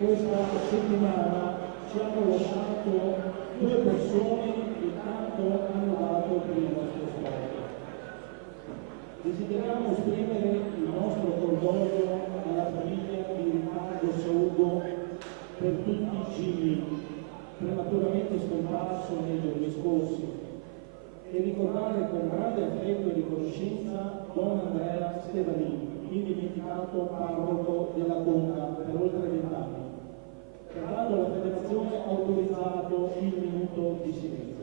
questa settimana ci hanno lasciato due persone che tanto hanno dato per il nostro sport. Desideriamo esprimere il nostro cordoglio alla famiglia di Riccardo Saugo per tutti i cigli prematuramente scomparso nei giorni scorsi e ricordare con grande affetto e riconoscenza Don Andrea Stevanini, indimenticato parroco della Conca per oltre 20 anni. Pertanto la Federazione ha autorizzato il minuto di silenzio.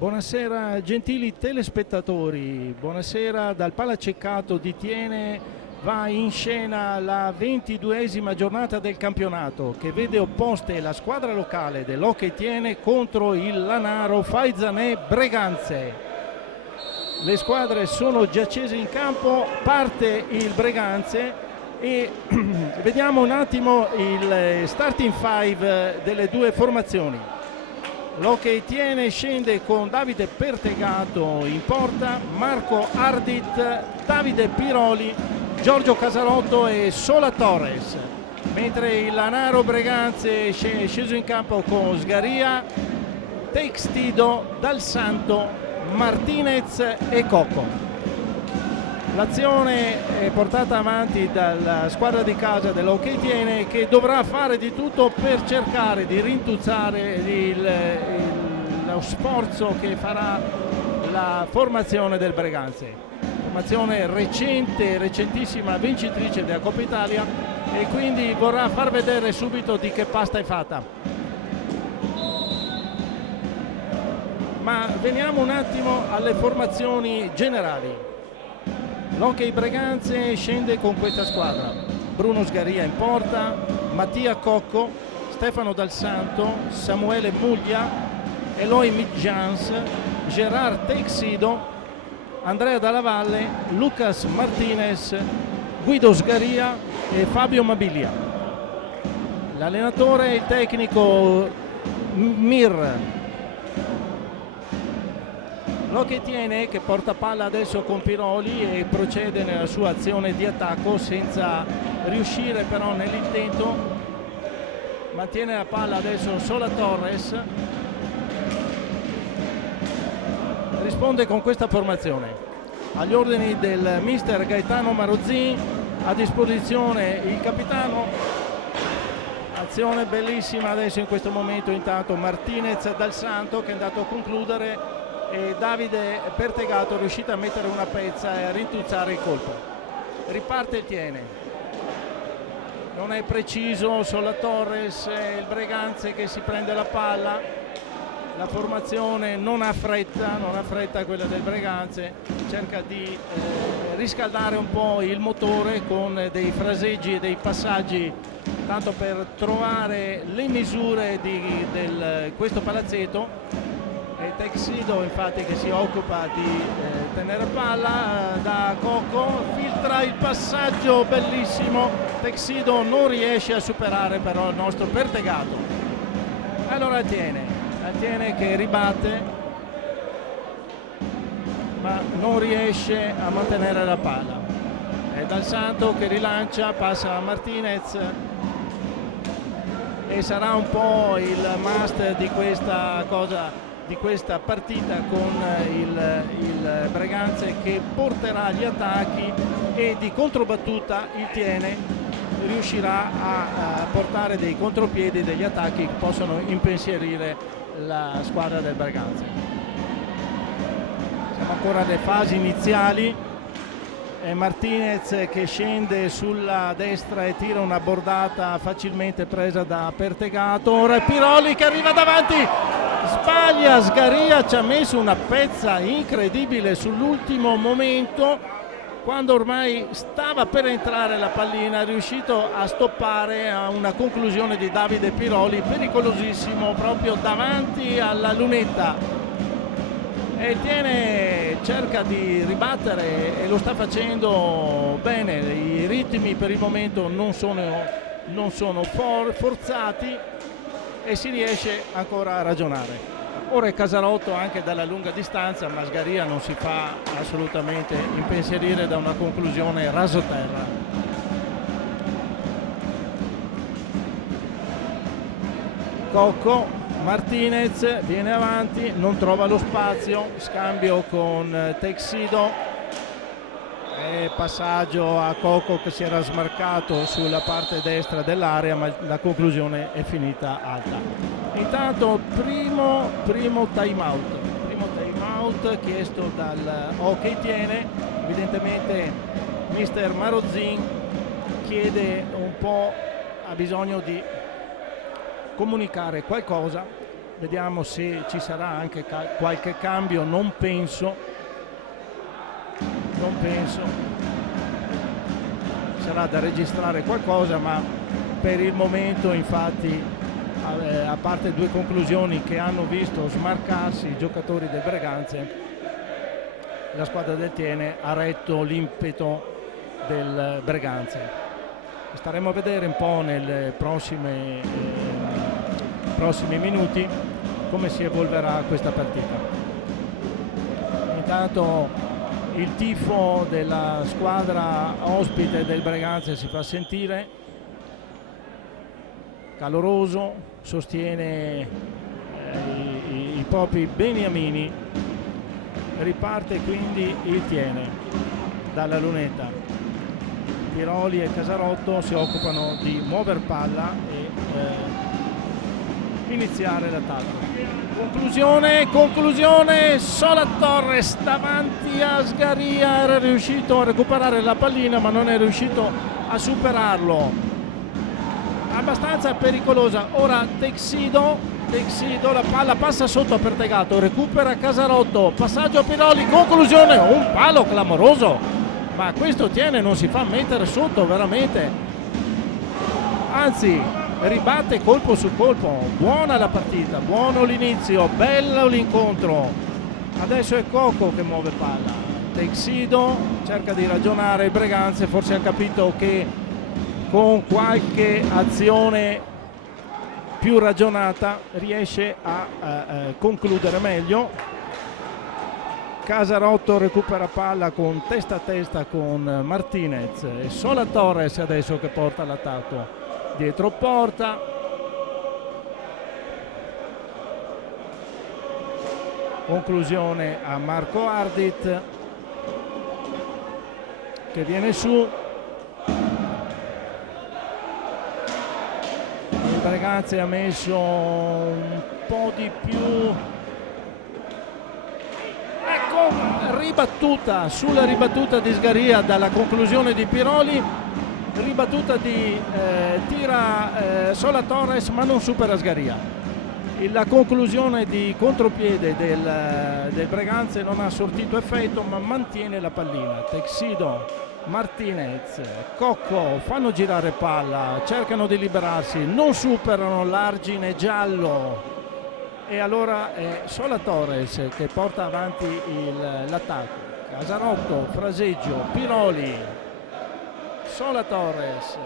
Buonasera gentili telespettatori, buonasera dal Palaceccato di Thiene. Va in scena la 22esima giornata del campionato che vede opposte la squadra locale dell'Hockey Thiene contro il Lanaro Faizzanè Breganze. Le squadre sono già scese in campo, parte il Breganze e vediamo un attimo il starting five delle due formazioni. L'Hockey Thiene scende con Davide Pertegato in porta, Marco Ardit, Davide Piroli, Giorgio Casarotto e Sola Torres, mentre il Lanaro Breganze è sceso in campo con Sgaria, Textido, Dal Santo, Martinez e Cocco. L'azione è portata avanti dalla squadra di casa dell'Hockey Thiene, che dovrà fare di tutto per cercare di rintuzzare lo sforzo che farà la formazione del Breganze. Formazione recentissima vincitrice della Coppa Italia, e quindi vorrà far vedere subito di che pasta è fatta. Ma veniamo un attimo alle formazioni generali. L'Hockey Breganze scende con questa squadra: Bruno Sgaria in porta, Mattia Cocco, Stefano Dal Santo, Samuele Muglia, Eloy Midjans, Gerard Texido, Andrea Dalla Valle, Lucas Martinez, Guido Sgaria e Fabio Mabilia. L'allenatore è il tecnico Mir. L'Hockey Thiene che porta palla adesso con Piroli e procede nella sua azione di attacco senza riuscire però nell'intento. Mantiene la palla adesso Sola Torres, risponde con questa formazione agli ordini del mister Gaetano Marozzin. A disposizione il capitano. Azione bellissima adesso in questo momento, intanto Martinez Dal Santo che è andato a concludere e Davide Pertegato è riuscito a mettere una pezza e a rintuzzare il colpo. Riparte il Thiene, non è preciso Sola Torres, il Breganze che si prende la palla. La formazione non ha fretta quella del Breganze, cerca di riscaldare un po' il motore con dei fraseggi e dei passaggi, tanto per trovare le misure di questo palazzetto. E Texido infatti che si occupa di tenere palla da Cocco, filtra il passaggio bellissimo, Texido non riesce a superare però il nostro Pertegato. Allora Thiene che ribatte ma non riesce a mantenere la palla. È Dal Santo che rilancia, passa a Martinez e sarà un po' il must di questa cosa di questa partita con il Breganze, che porterà gli attacchi e di controbattuta il Tiene riuscirà a portare dei contropiedi, degli attacchi che possono impensierire la squadra del Breganze. Siamo ancora alle fasi iniziali. È Martinez che scende sulla destra e tira una bordata facilmente presa da Pertegato. Ora è Piroli che arriva davanti, sbaglia Sgaria, ci ha messo una pezza incredibile sull'ultimo momento, quando ormai stava per entrare la pallina, è riuscito a stoppare a una conclusione di Davide Piroli, pericolosissimo proprio davanti alla lunetta. E Tiene cerca di ribattere e lo sta facendo bene. I ritmi per il momento non sono forzati e si riesce ancora a ragionare. Ora è Casarotto anche dalla lunga distanza, ma Sgaria non si fa assolutamente impensierire da una conclusione rasoterra. Cocco, Martinez viene avanti, non trova lo spazio, scambio con Texido e passaggio a Cocco che si era smarcato sulla parte destra dell'area, ma la conclusione è finita alta. Intanto primo time out chiesto dal Hockey Tiene. Evidentemente mister Marozzin chiede un po', ha bisogno di comunicare qualcosa, vediamo se ci sarà anche qualche cambio. Non penso, sarà da registrare qualcosa, ma per il momento infatti, a parte due conclusioni che hanno visto smarcarsi i giocatori del Breganze, la squadra del Tiene ha retto l'impeto del Breganze. Staremo a vedere un po' nelle prossimi minuti come si evolverà questa partita. Intanto il tifo della squadra ospite del Breganze si fa sentire, caloroso, sostiene i propri beniamini. Riparte quindi il Tiene dalla lunetta. Piroli e Casarotto si occupano di muover palla e iniziare l'attacco. Conclusione, Sola Torres davanti a Sgaria, era riuscito a recuperare la pallina ma non è riuscito a superarlo. Abbastanza pericolosa. Ora Texido, la palla passa sotto a Pertegato, recupera Casarotto, passaggio a Piroli, conclusione, un palo clamoroso. Ma questo Tiene non si fa mettere sotto veramente, anzi ribatte colpo su colpo. Buona la partita, buono l'inizio, bello l'incontro. Adesso è Cocco che muove palla, Texido cerca di ragionare, il Breganze forse ha capito che con qualche azione più ragionata riesce a concludere meglio. Casarotto recupera palla con testa a testa con Martinez e Sola Torres adesso che porta l'attacco dietro porta. Conclusione a Marco Ardit che viene su. Il Breganze ha messo un po' di più. Ribattuta sulla ribattuta di Sgaria dalla conclusione di Piroli, ribattuta di tira Sola Torres ma non supera Sgaria. La conclusione di contropiede del Breganze non ha sortito effetto ma mantiene la pallina. Texido, Martinez, Cocco fanno girare palla, cercano di liberarsi, non superano l'argine giallo. E allora è Sola Torres che porta avanti l'attacco. Casarotto, fraseggio, Piroli, Sola Torres.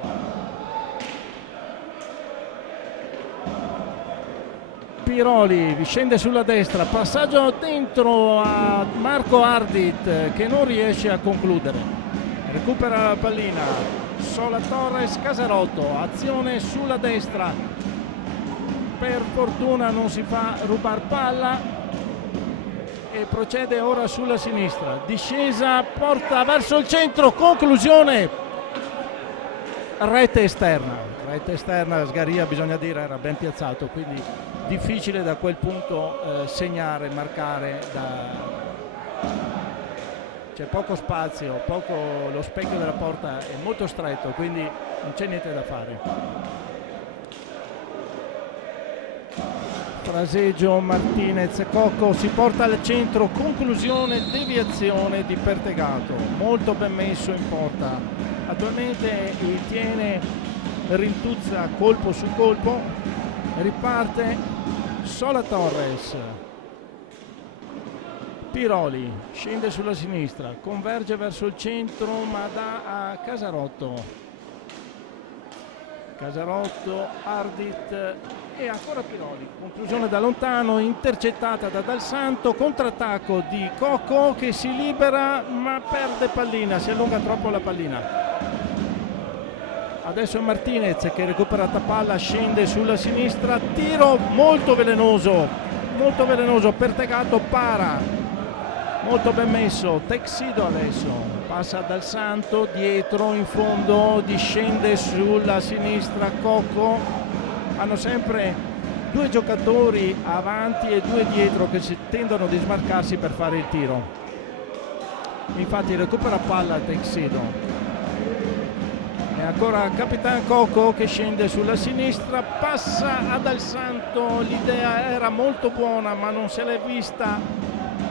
Piroli scende sulla destra, passaggio dentro a Marco Ardit che non riesce a concludere. Recupera la pallina, Sola Torres, Casarotto, azione sulla destra. Per fortuna non si fa rubare palla, e procede ora sulla sinistra, discesa, porta verso il centro, conclusione, rete esterna, Sgaria bisogna dire era ben piazzato, quindi difficile da quel punto segnare, marcare, c'è poco spazio, lo specchio della porta è molto stretto, quindi non c'è niente da fare. Fraseggio, Martinez, Cocco si porta al centro, conclusione, deviazione di Pertegato, molto ben messo in porta. Attualmente il Tiene rintuzza colpo su colpo, riparte Sola Torres, Piroli scende sulla sinistra, converge verso il centro ma dà a Casarotto, Ardit e ancora Piroli, conclusione da lontano, intercettata da Dal Santo, contrattacco di Cocco che si libera ma perde pallina, si allunga troppo la pallina. Adesso Martinez che recupera la palla, scende sulla sinistra, tiro molto velenoso, Pertegato para, molto ben messo, Texido adesso, passa Dal Santo, dietro in fondo, discende sulla sinistra Cocco. Hanno sempre due giocatori avanti e due dietro che si tendono di smarcarsi per fare il tiro. Infatti recupera palla Texido. E ancora Capitan Cocco che scende sulla sinistra, passa a Dal Santo, l'idea era molto buona ma non se l'è vista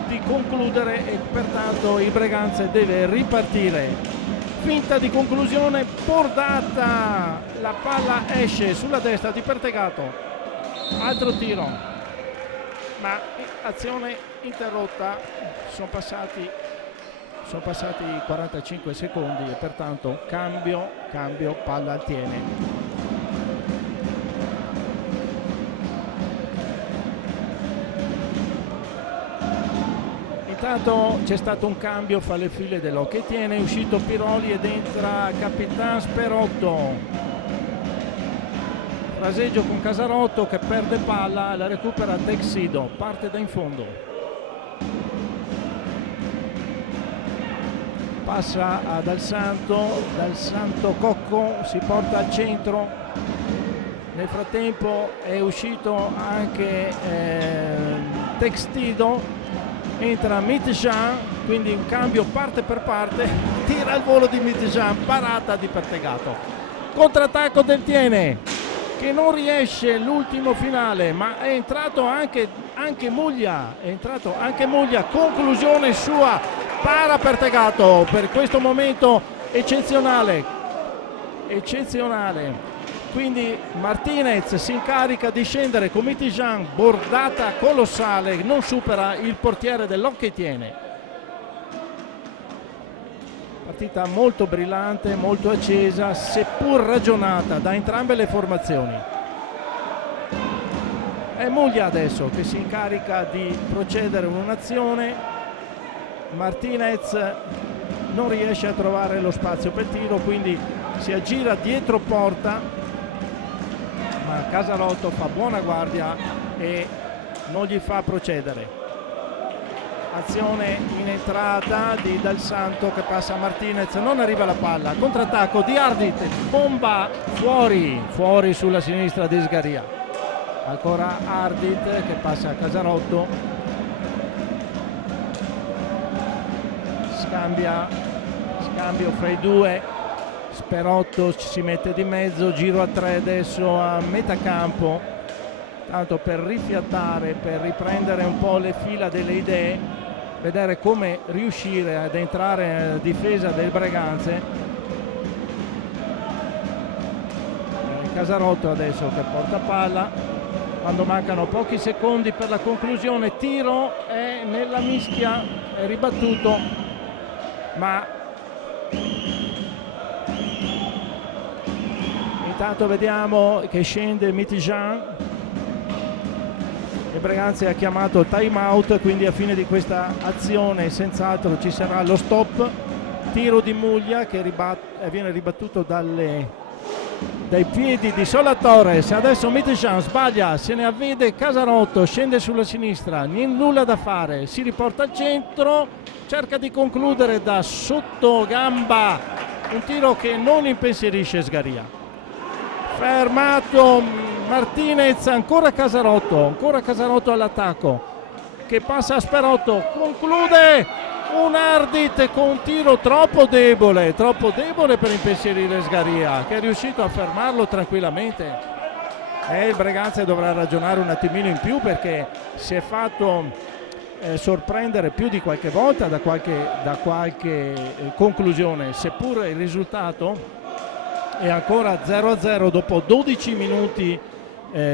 di concludere e pertanto il Breganze deve ripartire. Finta di conclusione, bordata, la palla esce sulla destra di Pertegato, altro tiro, ma azione interrotta, sono passati 45 secondi e pertanto cambio, palla al Tiene. Intanto c'è stato un cambio fra le file dell'Hockey Tiene, è uscito Piroli ed entra Capitan Sperotto. Fraseggio con Casarotto che perde palla, la recupera Texido, parte da in fondo. Passa a Dal Santo Cocco si porta al centro. Nel frattempo è uscito anche Texido. Entra Mitjean, quindi un cambio parte per parte, tira il volo di Mitjean, parata di Pertegato. Contrattacco del Tiene che non riesce l'ultimo finale, ma è entrato anche Muglia, conclusione sua, para Pertegato per questo momento eccezionale. Quindi Martinez si incarica di scendere con Mitjean, bordata colossale, non supera il portiere dell'Hockey Tiene. Partita molto brillante, molto accesa, seppur ragionata da entrambe le formazioni. È Muglia adesso che si incarica di procedere in un'azione. Martinez non riesce a trovare lo spazio per tiro, quindi si aggira dietro porta. Ma Casarotto fa buona guardia e non gli fa procedere. Azione in entrata di Dal Santo che passa a Martinez, non arriva la palla, contrattacco di Ardit, bomba fuori sulla sinistra di Sgaria. Ancora Ardit che passa a Casarotto, scambio fra i due. Sperotto si mette di mezzo, giro a 3 adesso a metà campo, tanto per rifiatare, per riprendere un po' le fila delle idee, vedere come riuscire ad entrare nella difesa del Breganze. Casarotto adesso che porta palla, quando mancano pochi secondi per la conclusione, tiro è nella mischia, è ribattuto, ma intanto vediamo che scende Mitjean e Breganze ha chiamato time out, quindi a fine di questa azione senz'altro ci sarà lo stop. Tiro di Muglia che viene ribattuto dalle dai piedi di Sola Torres. Adesso Mitjean sbaglia, se ne avvede Casarotto, scende sulla sinistra, nulla da fare, si riporta al centro, cerca di concludere da sotto gamba, un tiro che non impensierisce Sgaria. Fermato Martinez, ancora Casarotto all'attacco, che passa a Sperotto, conclude un Ardit con un tiro troppo debole per impensierire Sgaria, che è riuscito a fermarlo tranquillamente. E il Breganze dovrà ragionare un attimino in più, perché si è fatto sorprendere più di qualche volta da qualche conclusione, seppur il risultato è ancora 0-0 dopo 12 minuti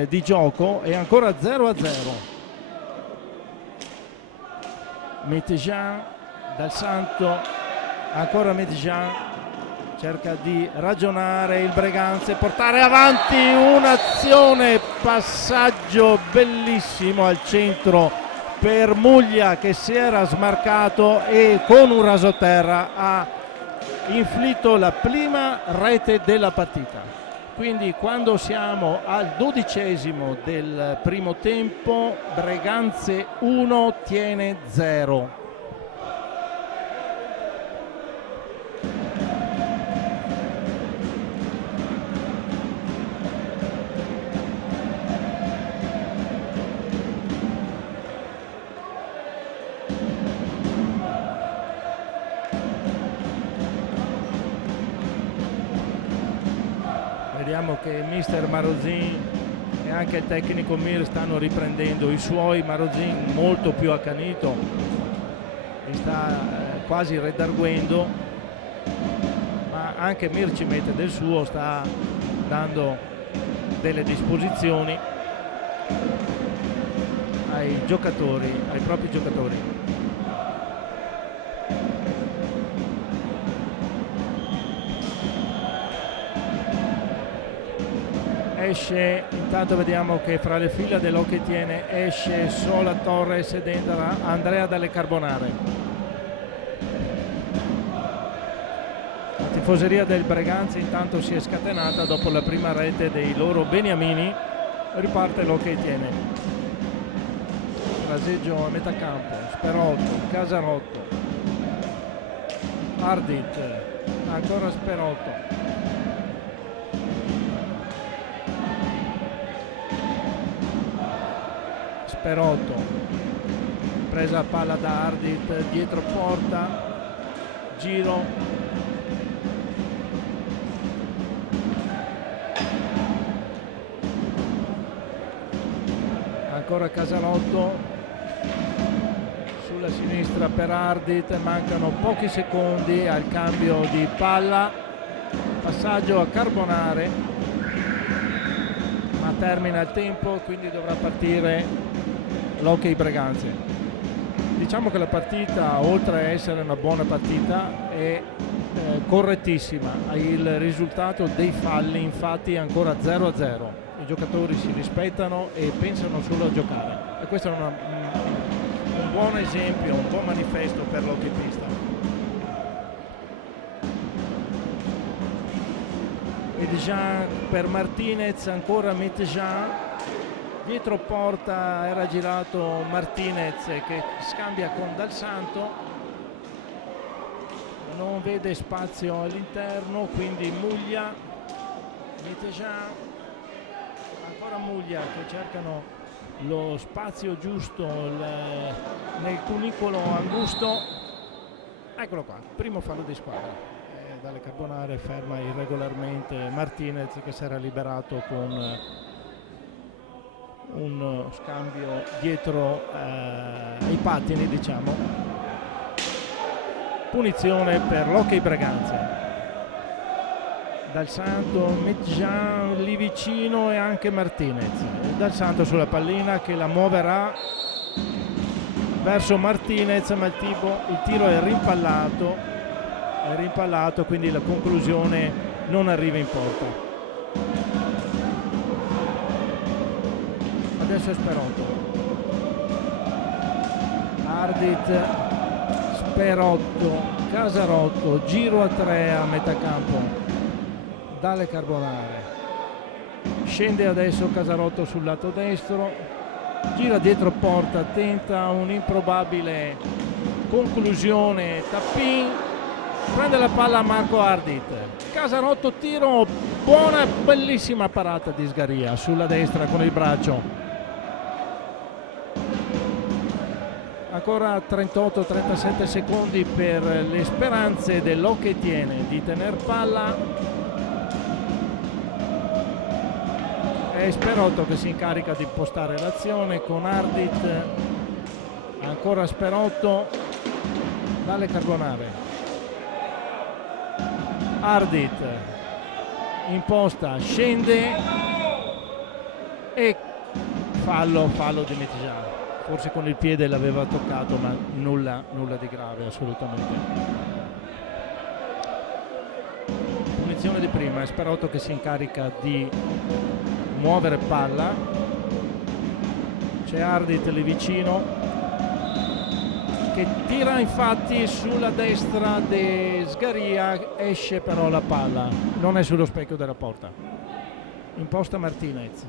di gioco, è ancora 0-0. Mitjean, Dal Santo, ancora Mitjean, cerca di ragionare il Breganze, portare avanti un'azione, passaggio bellissimo al centro per Muglia, che si era smarcato e con un rasoterra ha inflitto la prima rete della partita. Quindi quando siamo al 12° del primo tempo, Breganze 1, Thiene 0. Vediamo che mister Marozin e anche il tecnico Mir stanno riprendendo i suoi. Marozin molto più accanito, li sta quasi redarguendo, ma anche Mir ci mette del suo, sta dando delle disposizioni ai giocatori, ai propri giocatori. Esce, intanto vediamo che fra le fila dell'Hockey Thiene esce Sola Torres ed entra Andrea Dalle Carbonare. La tifoseria del Breganze intanto si è scatenata dopo la prima rete dei loro beniamini. Riparte l'Hockey Thiene. Raseggio a metà campo, Sperotto, Casarotto, Ardit, ancora Sperotto. Sperotto, presa palla da Ardit, dietro porta, giro, ancora Casarotto, sulla sinistra per Ardit, mancano pochi secondi al cambio di palla, passaggio a Carbonare, ma termina il tempo, quindi dovrà partire l'Hockey Breganze. Diciamo che la partita, oltre a essere una buona partita, è correttissima. Il risultato dei falli infatti è ancora 0-0. I giocatori si rispettano e pensano solo a giocare, e questo è un buon esempio, un buon manifesto per l'hockeypista. Mitjean per Martinez, ancora Mitjean, dietro porta era girato Martinez che scambia con Dal Santo, non vede spazio all'interno, quindi Muglia, Mitjean, ancora Muglia, che cercano lo spazio giusto nel cunicolo angusto. Eccolo qua, primo fallo di squadra. Dalle Carbonare ferma irregolarmente Martinez, che si era liberato con uno scambio dietro ai pattini, diciamo. Punizione per l'Hockey Breganze. Dal Santo, Mitjean lì vicino e anche Martinez. Dal Santo sulla pallina che la muoverà verso Martinez, ma il tiro è rimpallato, quindi la conclusione non arriva in porta. Adesso è Sperotto, Ardit, Sperotto, Casarotto, giro a 3 a metà campo, Dalle Carbonare. Scende adesso Casarotto sul lato destro, gira dietro porta, tenta un'improbabile conclusione, tappin, prende la palla Marco Ardit. Casarotto, tiro, buona, bellissima parata di Sgaria sulla destra con il braccio. Ancora 38-37 secondi per le speranze dell'Hockey Tiene di tener palla. È Sperotto che si incarica di impostare l'azione con Ardit. Ancora Sperotto. Dalle Carbonare. Ardit imposta, scende e fallo di Mitijan. Forse con il piede l'aveva toccato, ma nulla di grave assolutamente. Punizione di prima, è Sperotto che si incarica di muovere palla, c'è Ardit lì vicino che tira infatti sulla destra di Sgaria, esce però la palla, non è sullo specchio della porta. Imposta Martinez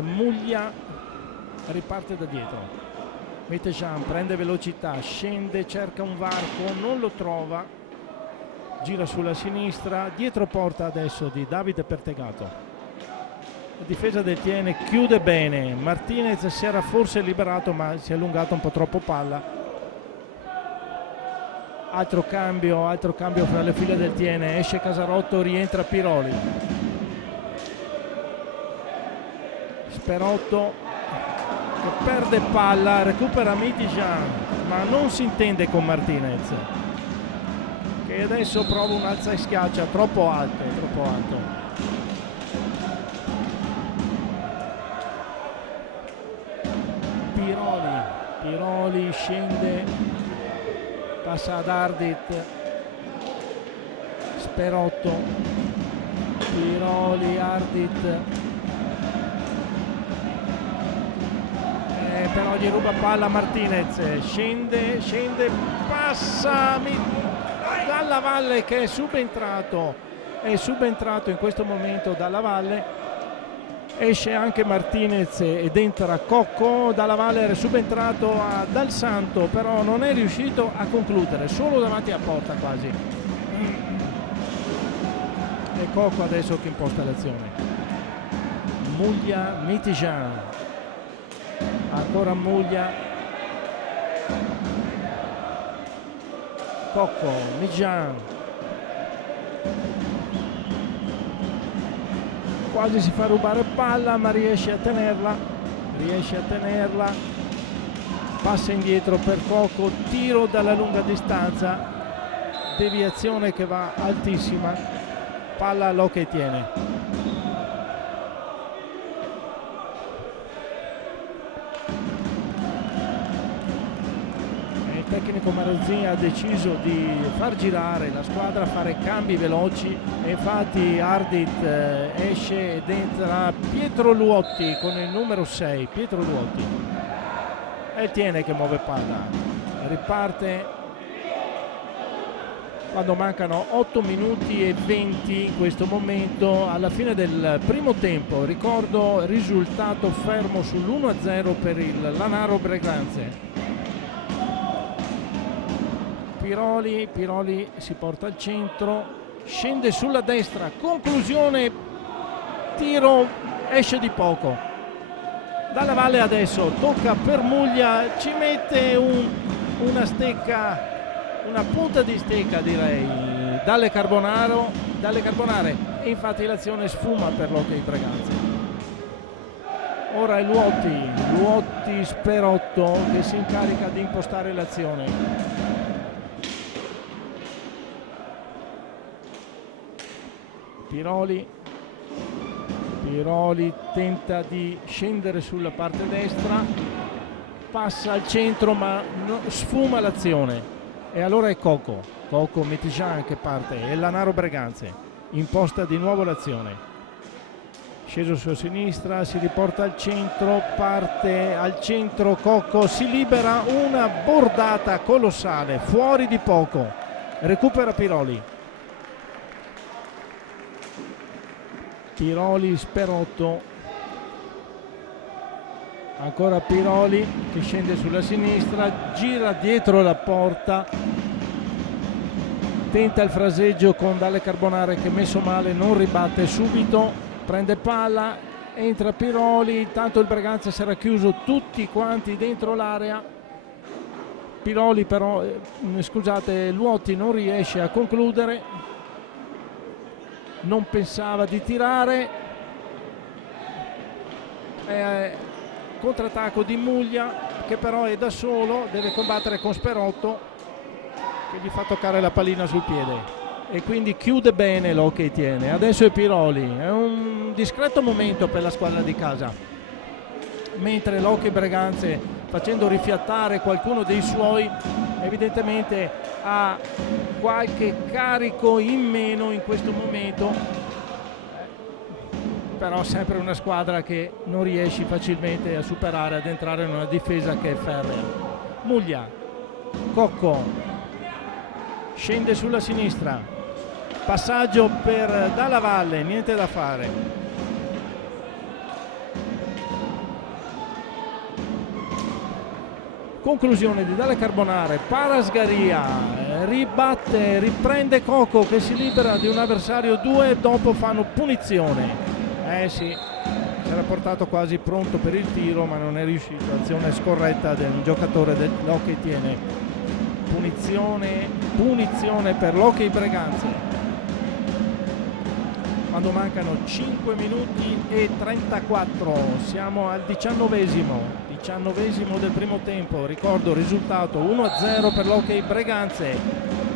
muglia, riparte da dietro. Mitijan prende velocità, scende, cerca un varco, non lo trova, gira sulla sinistra, dietro porta adesso di Davide Pertegato. La difesa del Tiene chiude bene, Martinez si era forse liberato ma si è allungato un po' troppo palla. Altro cambio fra le file del Tiene, esce Casarotto, rientra Piroli. Sperotto che perde palla, recupera Mitijan ma non si intende con Martinez, che adesso prova un alza e schiaccia troppo alto. Piroli scende, passa ad Ardit, Sperotto, Piroli, Ardit, però gli ruba palla Martinez, scende, passa dalla Valle che è subentrato in questo momento dalla Valle. Esce anche Martinez ed entra Cocco. Dalla Valle era subentrato Dal Santo, però non è riuscito a concludere, solo davanti a porta quasi. E Cocco adesso che imposta l'azione. Muglia, Mitijan, ancora Muglia, Cocco, Mitijan. Quasi si fa rubare palla ma riesce a tenerla, passa indietro per Cocco, tiro dalla lunga distanza, deviazione che va altissima, palla all'Hockey Tiene. Il tecnico Marozzini ha deciso di far girare la squadra, fare cambi veloci e infatti Ardit esce ed entra Pietro Luotti con il numero 6. Pietro Luotti è il Tiene che muove palla, riparte quando mancano 8 minuti e 20 in questo momento alla fine del primo tempo. Ricordo risultato fermo sull'1-0 per il Lanaro Breganze. Piroli si porta al centro, scende sulla destra, conclusione, tiro, esce di poco. Dalla Valle adesso tocca per Muglia, ci mette una stecca, una punta di stecca direi, dalle Carbonare e infatti l'azione sfuma per l'Hockey Breganze. Ora è Luotti Sperotto che si incarica di impostare l'azione. Piroli tenta di scendere sulla parte destra, passa al centro ma sfuma l'azione e allora è Cocco Mitijan che parte e Lanaro Breganze imposta di nuovo l'azione, sceso sulla sinistra, si riporta al centro, parte al centro Cocco, si libera una bordata colossale fuori di poco, recupera Piroli. Piroli, Sperotto, ancora Piroli che scende sulla sinistra, gira dietro la porta, tenta il fraseggio con Dalle Carbonare che messo male non ribatte subito, prende palla, entra Piroli, intanto il Breganze si era chiuso tutti quanti dentro l'area. Piroli però, scusate, Luotti non riesce a concludere, non pensava di tirare, contrattacco di Muglia che però è da solo, deve combattere con Sperotto che gli fa toccare la pallina sul piede e quindi chiude bene l'Hockey Tiene. Adesso è Piroli, è un discreto momento per la squadra di casa, mentre l'Hockey Breganze, facendo rifiattare qualcuno dei suoi, evidentemente ha qualche carico in meno in questo momento, però sempre una squadra che non riesci facilmente a superare, ad entrare in una difesa che è ferrea. Muglia, Cocco, scende sulla sinistra, passaggio per Dalla Valle, niente da fare. Conclusione di Dalle Carbonare, para Sgaria, ribatte, riprende Cocco che si libera di un avversario 2, dopo fanno punizione. Sì, si era portato quasi pronto per il tiro ma non è riuscito, azione scorretta del giocatore dell'Hockey Tiene. Punizione per l'Hockey Breganze. Quando mancano 5 minuti e 34, siamo al 19esimo del primo tempo, ricordo risultato 1-0 per l'Hockey Breganze.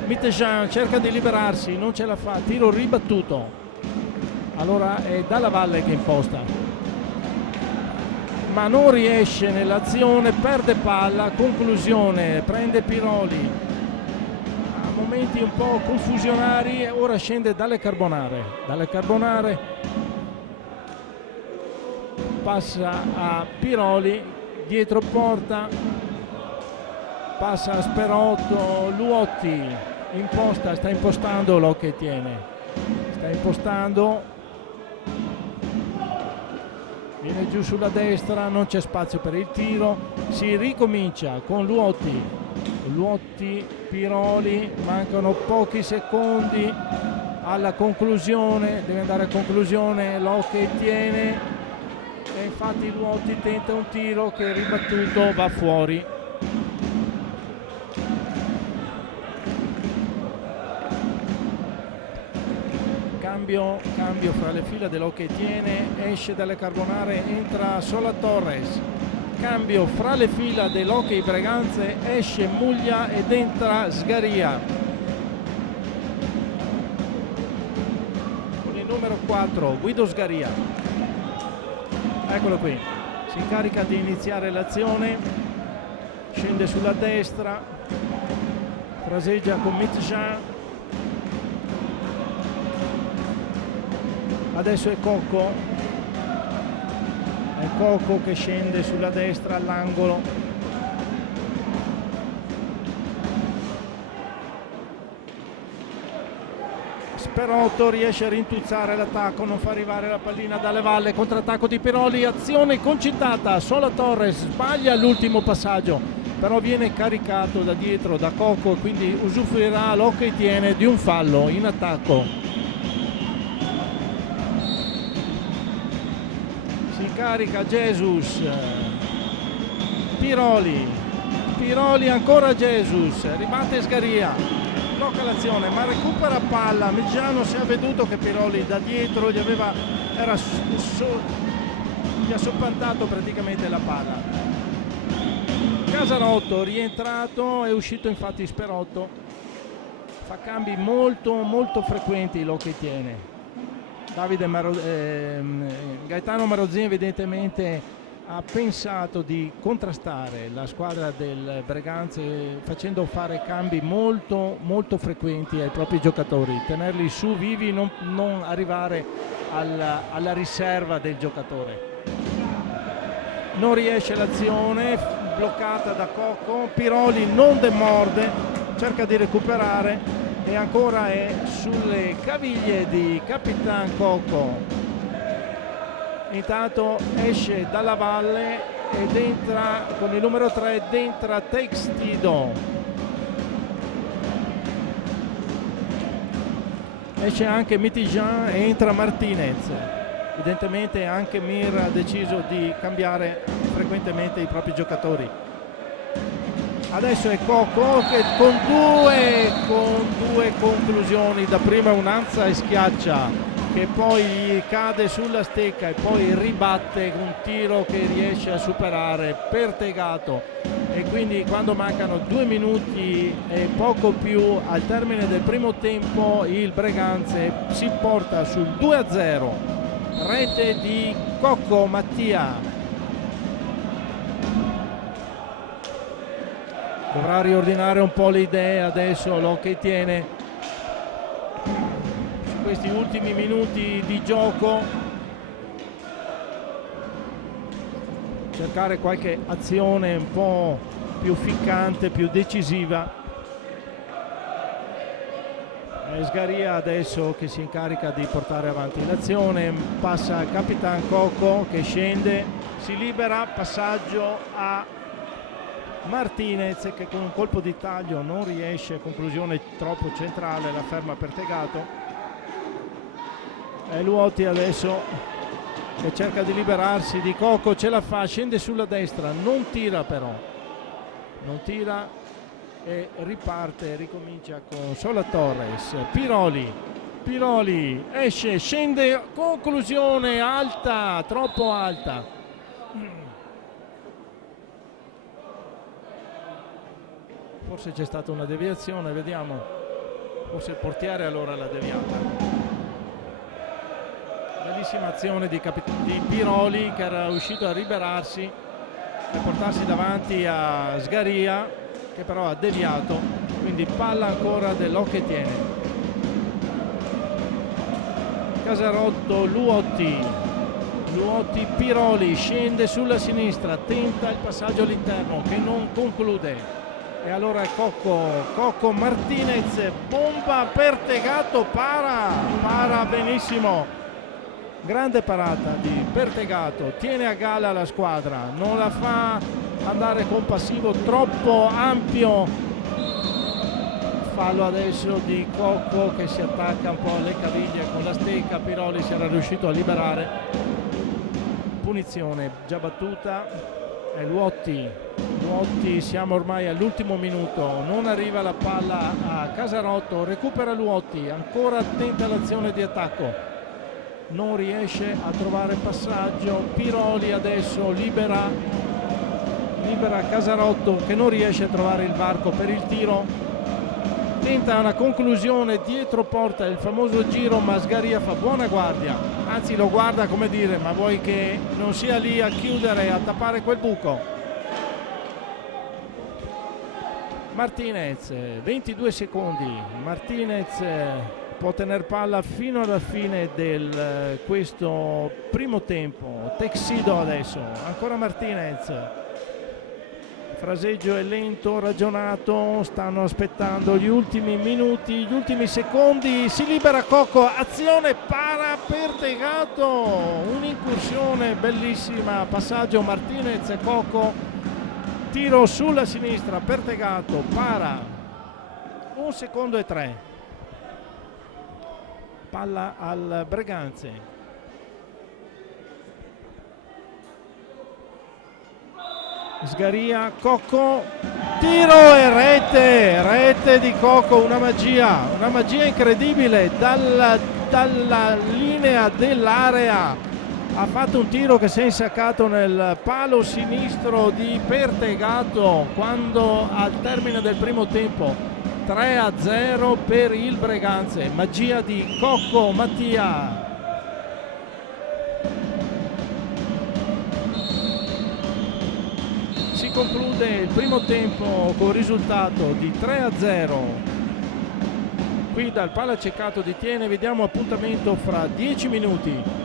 Mitjean cerca di liberarsi, non ce la fa, tiro ribattuto, allora è Dalla Valle che imposta ma non riesce nell'azione, perde palla, conclusione, prende Piroli a momenti un po' confusionari e ora scende Dalle Carbonare passa a Piroli dietro porta, passa a Sperotto, Luotti imposta, sta impostando l'Hockey Tiene, sta impostando, viene giù sulla destra, non c'è spazio per il tiro, si ricomincia con Luotti, Piroli, mancano pochi secondi alla conclusione, deve andare a conclusione l'Hockey Tiene e infatti Luotti tenta un tiro che ribattuto va fuori. Cambio fra le fila dell'Hockey Tiene, esce Dalle Carbonare, entra Sola Torres. Cambio fra le fila dell'Hockey Breganze, esce Muglia ed entra Sgaria. Con il numero 4 Guido Sgaria. Eccolo qui, si incarica di iniziare l'azione, scende sulla destra, fraseggia con Mitjean. Adesso è Cocco che scende sulla destra all'angolo, Sperotto riesce a rintuzzare l'attacco, non fa arrivare la pallina Dalle Valle, contrattacco di Piroli, azione concitata, Sola Torres sbaglia l'ultimo passaggio però viene caricato da dietro da Cocco e quindi usufruirà l'Hockey Tiene di un fallo in attacco. Carica Jesus, Piroli ancora Jesus, ribatte Sgaria, blocca l'azione ma recupera palla. Mitjean si è avveduto che Piroli da dietro gli ha soppantato praticamente la palla. Casarotto rientrato, è uscito infatti Sperotto, fa cambi molto frequenti l'Hockey Tiene. Gaetano Marozzi evidentemente ha pensato di contrastare la squadra del Breganze facendo fare cambi molto frequenti ai propri giocatori, tenerli su vivi, non arrivare alla riserva del giocatore. Non riesce l'azione, bloccata da Cocco, Piroli non demorde, cerca di recuperare e ancora è sulle caviglie di Capitan Cocco. Intanto esce dalla valle ed entra con il numero 3 ed entra Textido. Esce anche Mitijan e entra Martinez. Evidentemente anche Mir ha deciso di cambiare frequentemente i propri giocatori. Adesso è Coco che con due conclusioni, da prima un'anza e schiaccia che poi cade sulla stecca e poi ribatte un tiro che riesce a superare Pertegato, e quindi quando mancano 2 minuti e poco più al termine del primo tempo il Breganze si porta sul 2-0, rete di Cocco Mattia. Dovrà riordinare un po' le idee adesso l'Hockey Tiene questi ultimi minuti di gioco, cercare qualche azione un po' più ficcante, più decisiva. Sgaria adesso che si incarica di portare avanti l'azione, passa al Capitan Coco che scende, si libera, passaggio a Martinez che con un colpo di taglio non riesce, conclusione troppo centrale, la ferma Pertegato. E Luotti adesso che cerca di liberarsi di Coco, ce la fa, scende sulla destra, non tira però, non tira e riparte, ricomincia con Sola Torres. Piroli esce, scende, conclusione alta, troppo alta. Forse c'è stata una deviazione, vediamo, forse il portiere allora l'ha deviata. Bellissima azione di Piroli che era riuscito a liberarsi e portarsi davanti a Sgaria che però ha deviato, quindi palla ancora dell'Hockey Tiene. Casarotto, Luotti, Piroli scende sulla sinistra, tenta il passaggio all'interno che non conclude, e allora Cocco Martinez, bomba, Pertegato para benissimo. Grande parata di Pertegato, tiene a galla la squadra, non la fa andare con passivo troppo ampio. Fallo adesso di Cocco che si attacca un po' alle caviglie con la stecca, Piroli si era riuscito a liberare. Punizione già battuta, è Luotti, siamo ormai all'ultimo minuto, non arriva la palla a Casarotto, recupera Luotti, ancora tenta l'azione di attacco. Non riesce a trovare passaggio, Piroli adesso libera Casarotto che non riesce a trovare il varco per il tiro, tenta una conclusione dietro porta, il famoso giro, ma Sgaria fa buona guardia, anzi lo guarda come dire ma vuoi che non sia lì a chiudere, a tappare quel buco. Martinez, 22 secondi, Martinez può tenere palla fino alla fine del questo primo tempo. Textido adesso, ancora Martinez, fraseggio è lento, ragionato, stanno aspettando gli ultimi minuti, gli ultimi secondi, si libera Cocco, azione, para Pertegato, un'incursione bellissima, passaggio Martinez e Cocco, tiro sulla sinistra, Pertegato para, 1 secondo e 3. Palla al Breganze. Sgaria, Cocco, tiro e rete di Cocco, una magia incredibile dalla linea dell'area. Ha fatto un tiro che si è insaccato nel palo sinistro di Pertegato quando al termine del primo tempo 3-0 per il Breganze, magia di Cocco Mattia. Si conclude il primo tempo con risultato di 3-0 qui dal Palaceccato di Tiene. Vediamo appuntamento fra 10 minuti.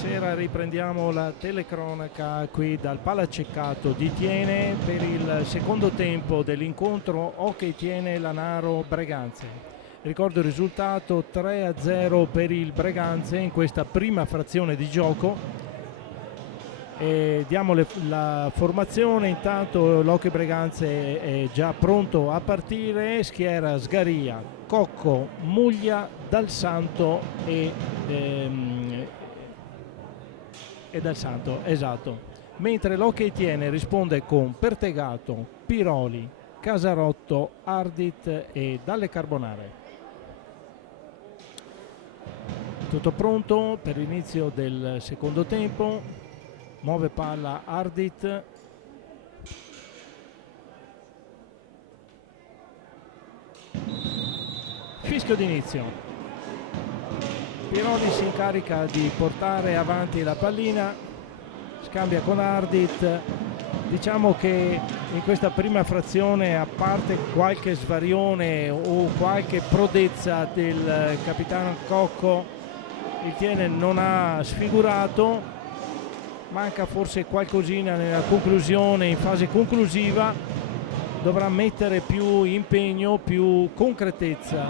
Buonasera, riprendiamo la telecronaca qui dal Palaceccato di Thiene per il secondo tempo dell'incontro Hockey Thiene Lanaro Breganze. Ricordo il risultato 3-0 per il Breganze in questa prima frazione di gioco. E diamo la formazione. Intanto l'Hockey Breganze è già pronto a partire, schiera Sgaria, Cocco, Muglia, Dal Santo e Dal Santo, esatto. Mentre l'Hockey Thiene risponde con Pertegato, Piroli, Casarotto, Ardit e Dalle Carbonare. Tutto pronto per l'inizio del secondo tempo. Muove palla Ardit. Fischio d'inizio. Piroli si incarica di portare avanti la pallina, scambia con Ardit. Diciamo che in questa prima frazione, a parte qualche svarione o qualche prodezza del capitano Cocco, il Thiene non ha sfigurato. Manca forse qualcosina nella conclusione, in fase conclusiva. Dovrà mettere più impegno, più concretezza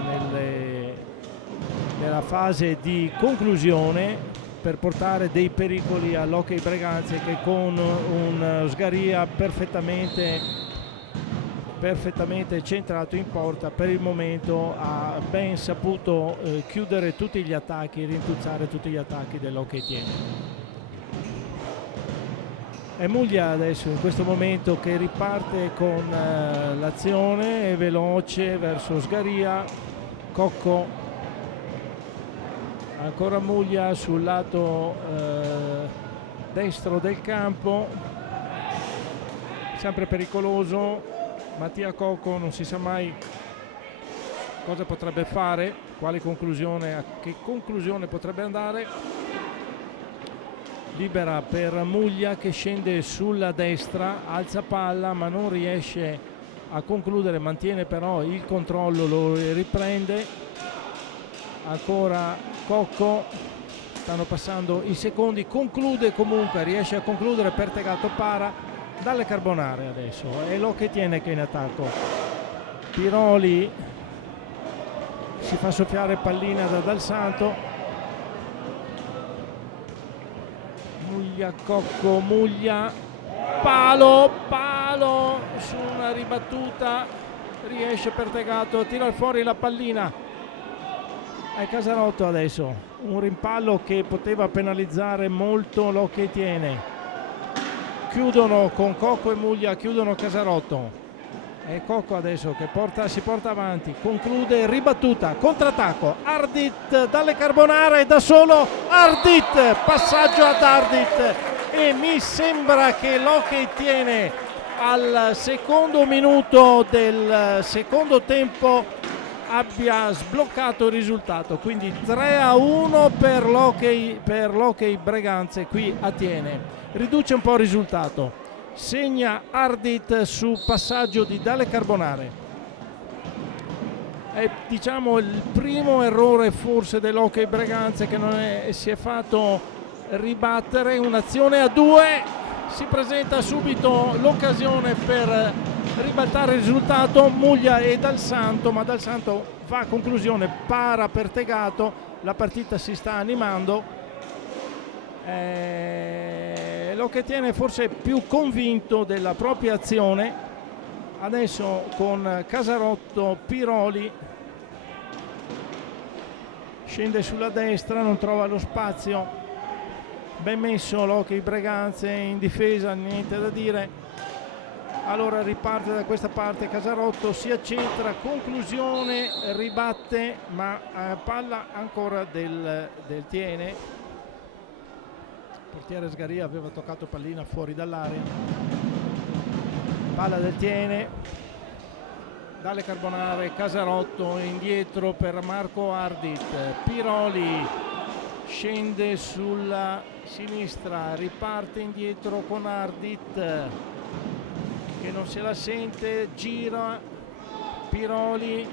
nella fase di conclusione per portare dei pericoli all'Hockey Breganze, che con un Sgaria perfettamente centrato in porta per il momento ha ben saputo chiudere tutti gli attacchi, rintuzzare tutti gli attacchi dell'Hockey Thiene. È Muglia adesso in questo momento che riparte con l'azione, è veloce verso Sgaria. Cocco, ancora Muglia sul lato destro del campo, sempre pericoloso. Mattia Cocco non si sa mai cosa potrebbe fare, a che conclusione potrebbe andare. Libera per Muglia che scende sulla destra, alza palla ma non riesce a concludere, mantiene però il controllo, lo riprende. Ancora Cocco, stanno passando i secondi, conclude comunque, riesce a concludere. Pertegato para, Dalle Carbonare adesso, è l'Hockey Thiene che è in attacco. Piroli si fa soffiare pallina da Dal Santo. Muglia, Cocco, Muglia, palo su una ribattuta, riesce Pertegato a tirare fuori la pallina. È Casarotto adesso, un rimpallo che poteva penalizzare molto l'Hockey Thiene. Chiudono con Cocco e Muglia, chiudono Casarotto. È Cocco adesso che si porta avanti, conclude, ribattuta, contrattacco, Ardit, Dalle Carbonare da solo, Ardit, passaggio ad Ardit, e mi sembra che l'Hockey Thiene al secondo minuto del secondo tempo abbia sbloccato il risultato, quindi 3-1 per l'Hockey Breganze qui a Thiene. Riduce un po' il risultato. Segna Ardit su passaggio di Dalle Carbonare. È diciamo il primo errore forse dell'Hockey Breganze, che si è fatto ribattere. Un'azione a due, si presenta subito l'occasione per ribaltare il risultato. Muglia e Dal Santo, ma Dal Santo fa a conclusione, para Pertegato, la partita si sta animando. L'Hockey Thiene forse più convinto della propria azione adesso, con Casarotto, Piroli scende sulla destra, non trova lo spazio, ben messo l'Hockey Breganze in difesa, niente da dire. Allora riparte da questa parte Casarotto, si accentra, conclusione, ribatte, ma palla ancora del Thiene. Il portiere Sgaria aveva toccato pallina fuori dall'area. Palla del Thiene, Dalle Carbonare, Casarotto indietro per Marco Ardit. Piroli scende sulla sinistra, riparte indietro con Ardit che non se la sente, gira. Piroli,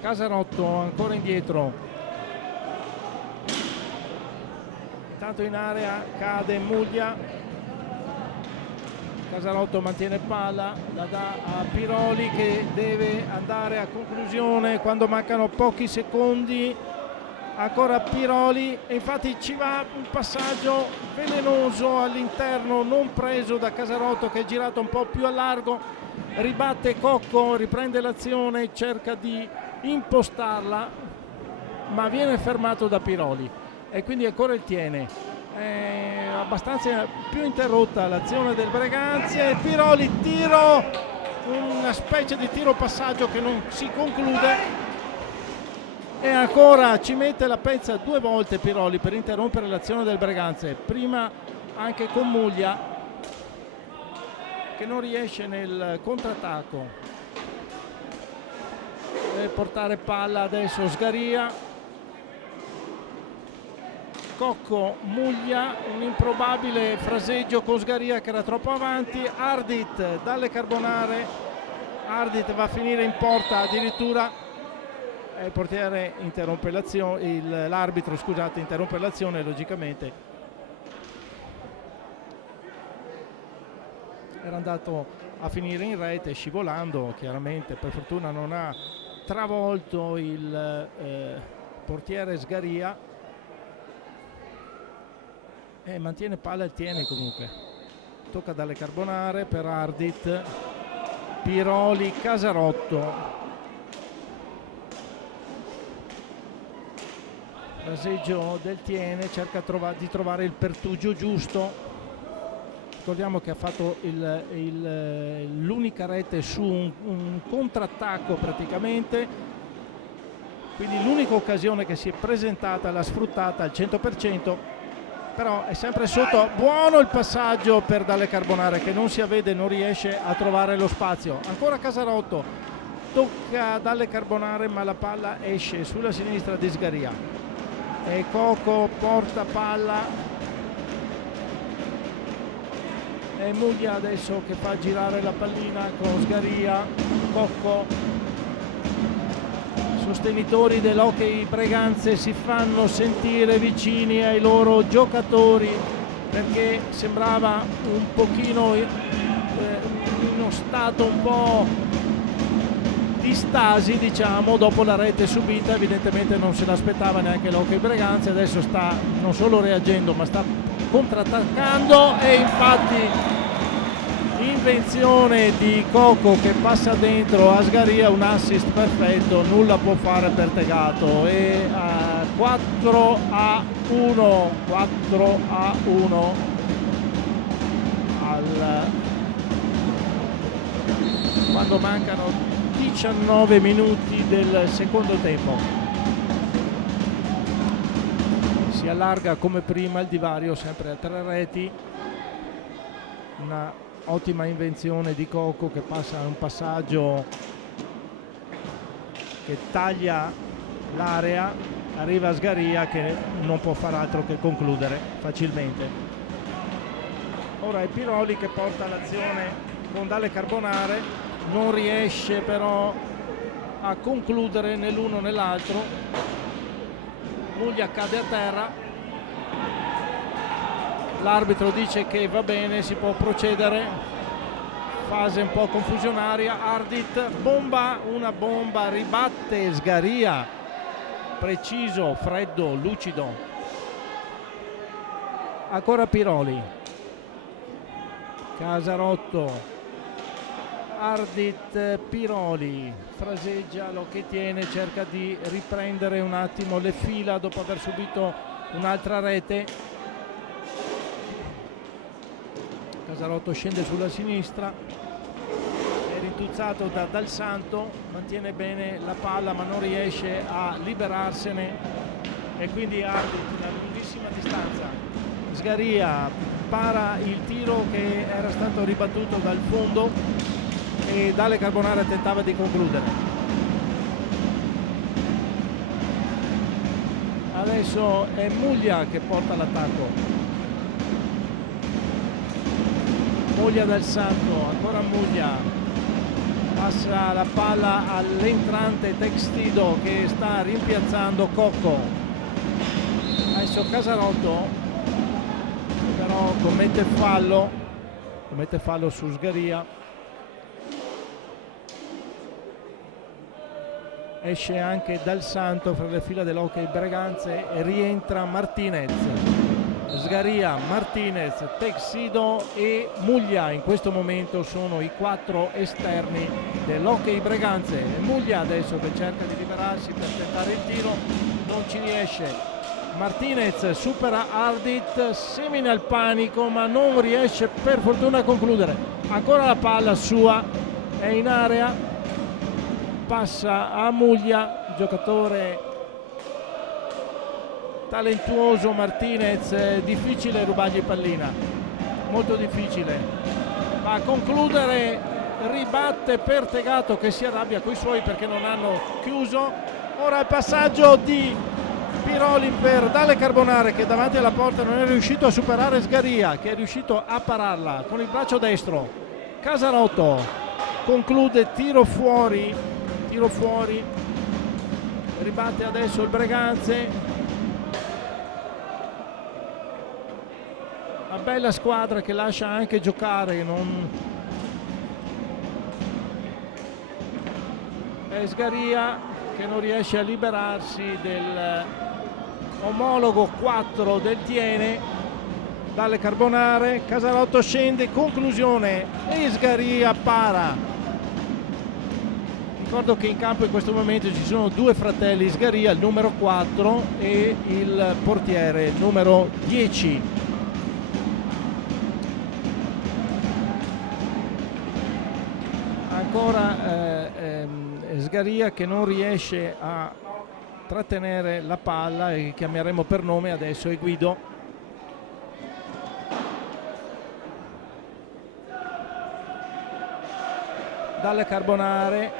Casarotto ancora indietro. intanto in area cade Muglia, Casarotto mantiene palla, la dà a Piroli che deve andare a conclusione quando mancano pochi secondi. Ancora Piroli, e infatti ci va un passaggio velenoso all'interno, non preso da Casarotto, che è girato un po' più a largo, ribatte Cocco, riprende l'azione, cerca di impostarla, ma viene fermato da Piroli e quindi ancora il tiene. È abbastanza più interrotta l'azione del Breganze. Piroli, tiro, una specie di tiro passaggio che non si conclude, e ancora ci mette la pezza 2 volte Piroli per interrompere l'azione del Breganze, prima anche con Muglia che non riesce nel contrattacco. Deve portare palla adesso Sgaria, Cocco, Muglia, un improbabile fraseggio con Sgaria che era troppo avanti. Ardit dalle Carbonare, Ardit va a finire in porta addirittura. Il portiere interrompe l'azione, l'arbitro scusate interrompe l'azione logicamente. Era andato a finire in rete scivolando, chiaramente per fortuna non ha travolto il portiere Sgaria, e mantiene palla e tiene comunque. Tocca dalle Carbonare per Ardit, Piroli, Casarotto. Fraseggio del Tiene, cerca di trovare il pertugio giusto. Ricordiamo che ha fatto l'unica rete su un contrattacco praticamente, quindi l'unica occasione che si è presentata l'ha sfruttata al 100%, però è sempre sotto. Buono il passaggio per Dalle Carbonare che non si avvede, non riesce a trovare lo spazio. Ancora Casarotto, tocca Dalle Carbonare ma la palla esce sulla sinistra di Sgaria. E Cocco porta palla, e Muglia adesso che fa girare la pallina con Sgaria. Cocco, sostenitori dell'Hockey Breganze si fanno sentire vicini ai loro giocatori, perché sembrava un pochino in uno stato un po' di stasi, diciamo, dopo la rete subita. Evidentemente non se l'aspettava neanche l'Hockey Breganze, adesso sta non solo reagendo ma sta contrattaccando, e infatti invenzione di Cocco che passa dentro a Sgaria, un assist perfetto, nulla può fare per Tegato, e 4-1 quando mancano 19 minuti del secondo tempo. Si allarga come prima il divario, sempre a 3 reti. Una ottima invenzione di Cocco che passa un passaggio che taglia l'area, arriva a Sgaria che non può far altro che concludere facilmente. Ora è Piroli che porta l'azione con Dalle Carbonare, non riesce però a concludere né l'uno né l'altro. Muglia cade a terra, l'arbitro dice che va bene, si può procedere. Fase un po' confusionaria. Ardit bomba, una bomba, ribatte Sgaria, preciso, freddo, lucido. Ancora Piroli, Casarotto, Ardit, Piroli, fraseggia, lo che tiene, cerca di riprendere un attimo le fila dopo aver subito un'altra rete. Casarotto scende sulla sinistra, è rintuzzato da Dal Santo, mantiene bene la palla ma non riesce a liberarsene, e quindi Ardit da lunghissima distanza. Sgaria para il tiro che era stato ribattuto dal fondo, e Dalle Carbonare tentava di concludere. Adesso è Muglia che porta l'attacco. Muglia Dal Santo, ancora Muglia, passa la palla all'entrante Textido che sta rimpiazzando Cocco. Adesso Casarotto no, commette fallo su Sgaria. Esce anche Dal Santo fra le fila dell'Hockey Breganze e rientra Martinez. Sgaria, Martinez, Texido e Muglia in questo momento sono i 4 esterni dell'Hockey Breganze. Muglia adesso che cerca di liberarsi per tentare il tiro, non ci riesce. Martinez supera Ardit, semina il panico ma non riesce per fortuna a concludere. Ancora la palla sua, è in area, passa a Muglia, giocatore talentuoso Martinez, difficile rubargli pallina, molto difficile, ma a concludere ribatte Pertegato che si arrabbia coi suoi perché non hanno chiuso. Ora il passaggio di Piroli per Dalle Carbonare che davanti alla porta non è riuscito a superare Sgaria, che è riuscito a pararla con il braccio destro. Casarotto conclude tiro fuori, ribatte adesso il Breganze. Una bella squadra che lascia anche giocare, è Sgaria che non riesce a liberarsi del omologo 4 del Tiene. Dalle Carbonare, Casarotto scende, conclusione e Sgaria para. Ricordo che in campo in questo momento ci sono 2 fratelli Sgaria, il numero 4 e il portiere numero 10. Ancora Sgaria che non riesce a trattenere la palla e chiameremo per nome adesso è Guido. Dalle Carbonare,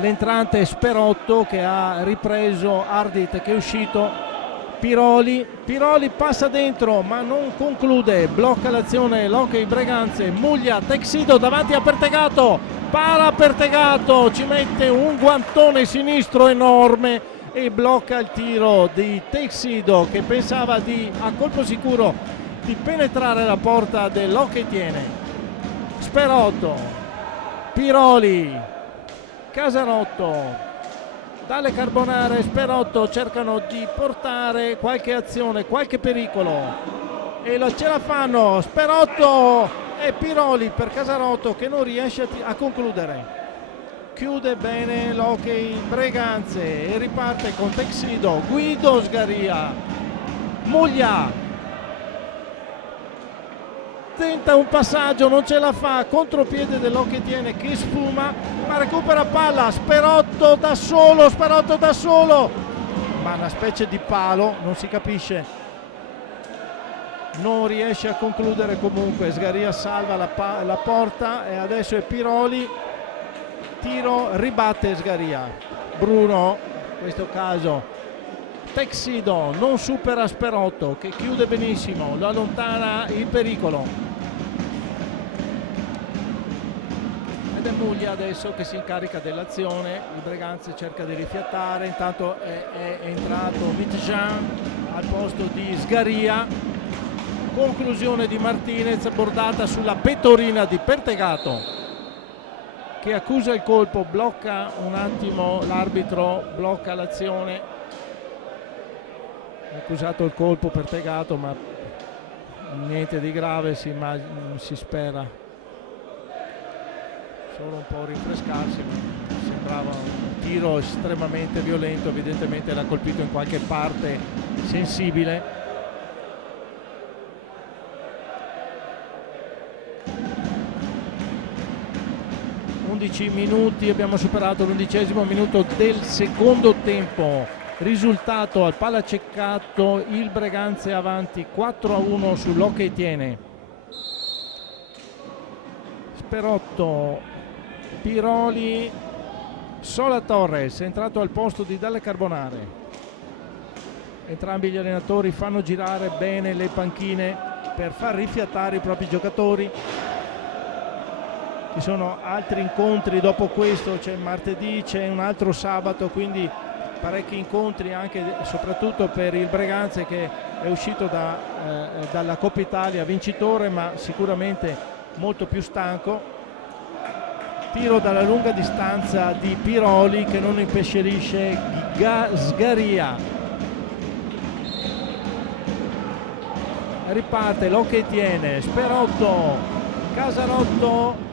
l'entrante è Sperotto che ha ripreso Ardit che è uscito. Piroli passa dentro ma non conclude, blocca l'azione l'Hockey Breganze. Muglia, Texido davanti a Pertegato, para Pertegato, ci mette un guantone sinistro enorme e blocca il tiro di Texido che pensava a colpo sicuro di penetrare la porta dell'Hockey Tiene. Sperotto, Piroli, Casarotto, Dalle Carbonare, Sperotto cercano di portare qualche azione, qualche pericolo e ce la fanno. Sperotto e Piroli per Casarotto che non riesce a concludere. Chiude bene l'Hockey Breganze e riparte con Texido, Guido, Sgaria, Muglia. Tenta un passaggio, non ce la fa, contropiede dell'Hockey Tiene che sfuma, ma recupera palla, Sperotto da solo, ma una specie di palo, non si capisce, non riesce a concludere comunque. Sgaria salva la porta e adesso è Piroli, tiro, ribatte Sgaria. Bruno, in questo caso Texido non supera Sperotto che chiude benissimo, lo allontana il pericolo. Ed è Muglia adesso che si incarica dell'azione. Il Breganze cerca di rifiattare, intanto è entrato Mitjean al posto di Sgaria. Conclusione di Martinez, bordata sulla pettorina di Pertegato che accusa il colpo, blocca un attimo l'arbitro, blocca l'azione. Ha accusato il colpo Pertegato ma niente di grave, si spera solo un po' rinfrescarsi, ma sembrava un tiro estremamente violento, evidentemente l'ha colpito in qualche parte sensibile. Minuti, abbiamo superato l'11° minuto del secondo tempo. Risultato al palaceccato, il Breganze avanti 4-1 sull'Hockey Tiene. Sperotto, Piroli, Sola Torres è entrato al posto di Dalle Carbonare. Entrambi gli allenatori fanno girare bene le panchine per far rifiatare i propri giocatori. Ci sono altri incontri dopo questo, c'è martedì, c'è un altro sabato, quindi parecchi incontri anche e soprattutto per il Breganze, che è uscito dalla Coppa Italia vincitore, ma sicuramente molto più stanco. Tiro dalla lunga distanza di Piroli che non impensierisce Sgaria. Riparte l'Hockey tiene, Sperotto, Casarotto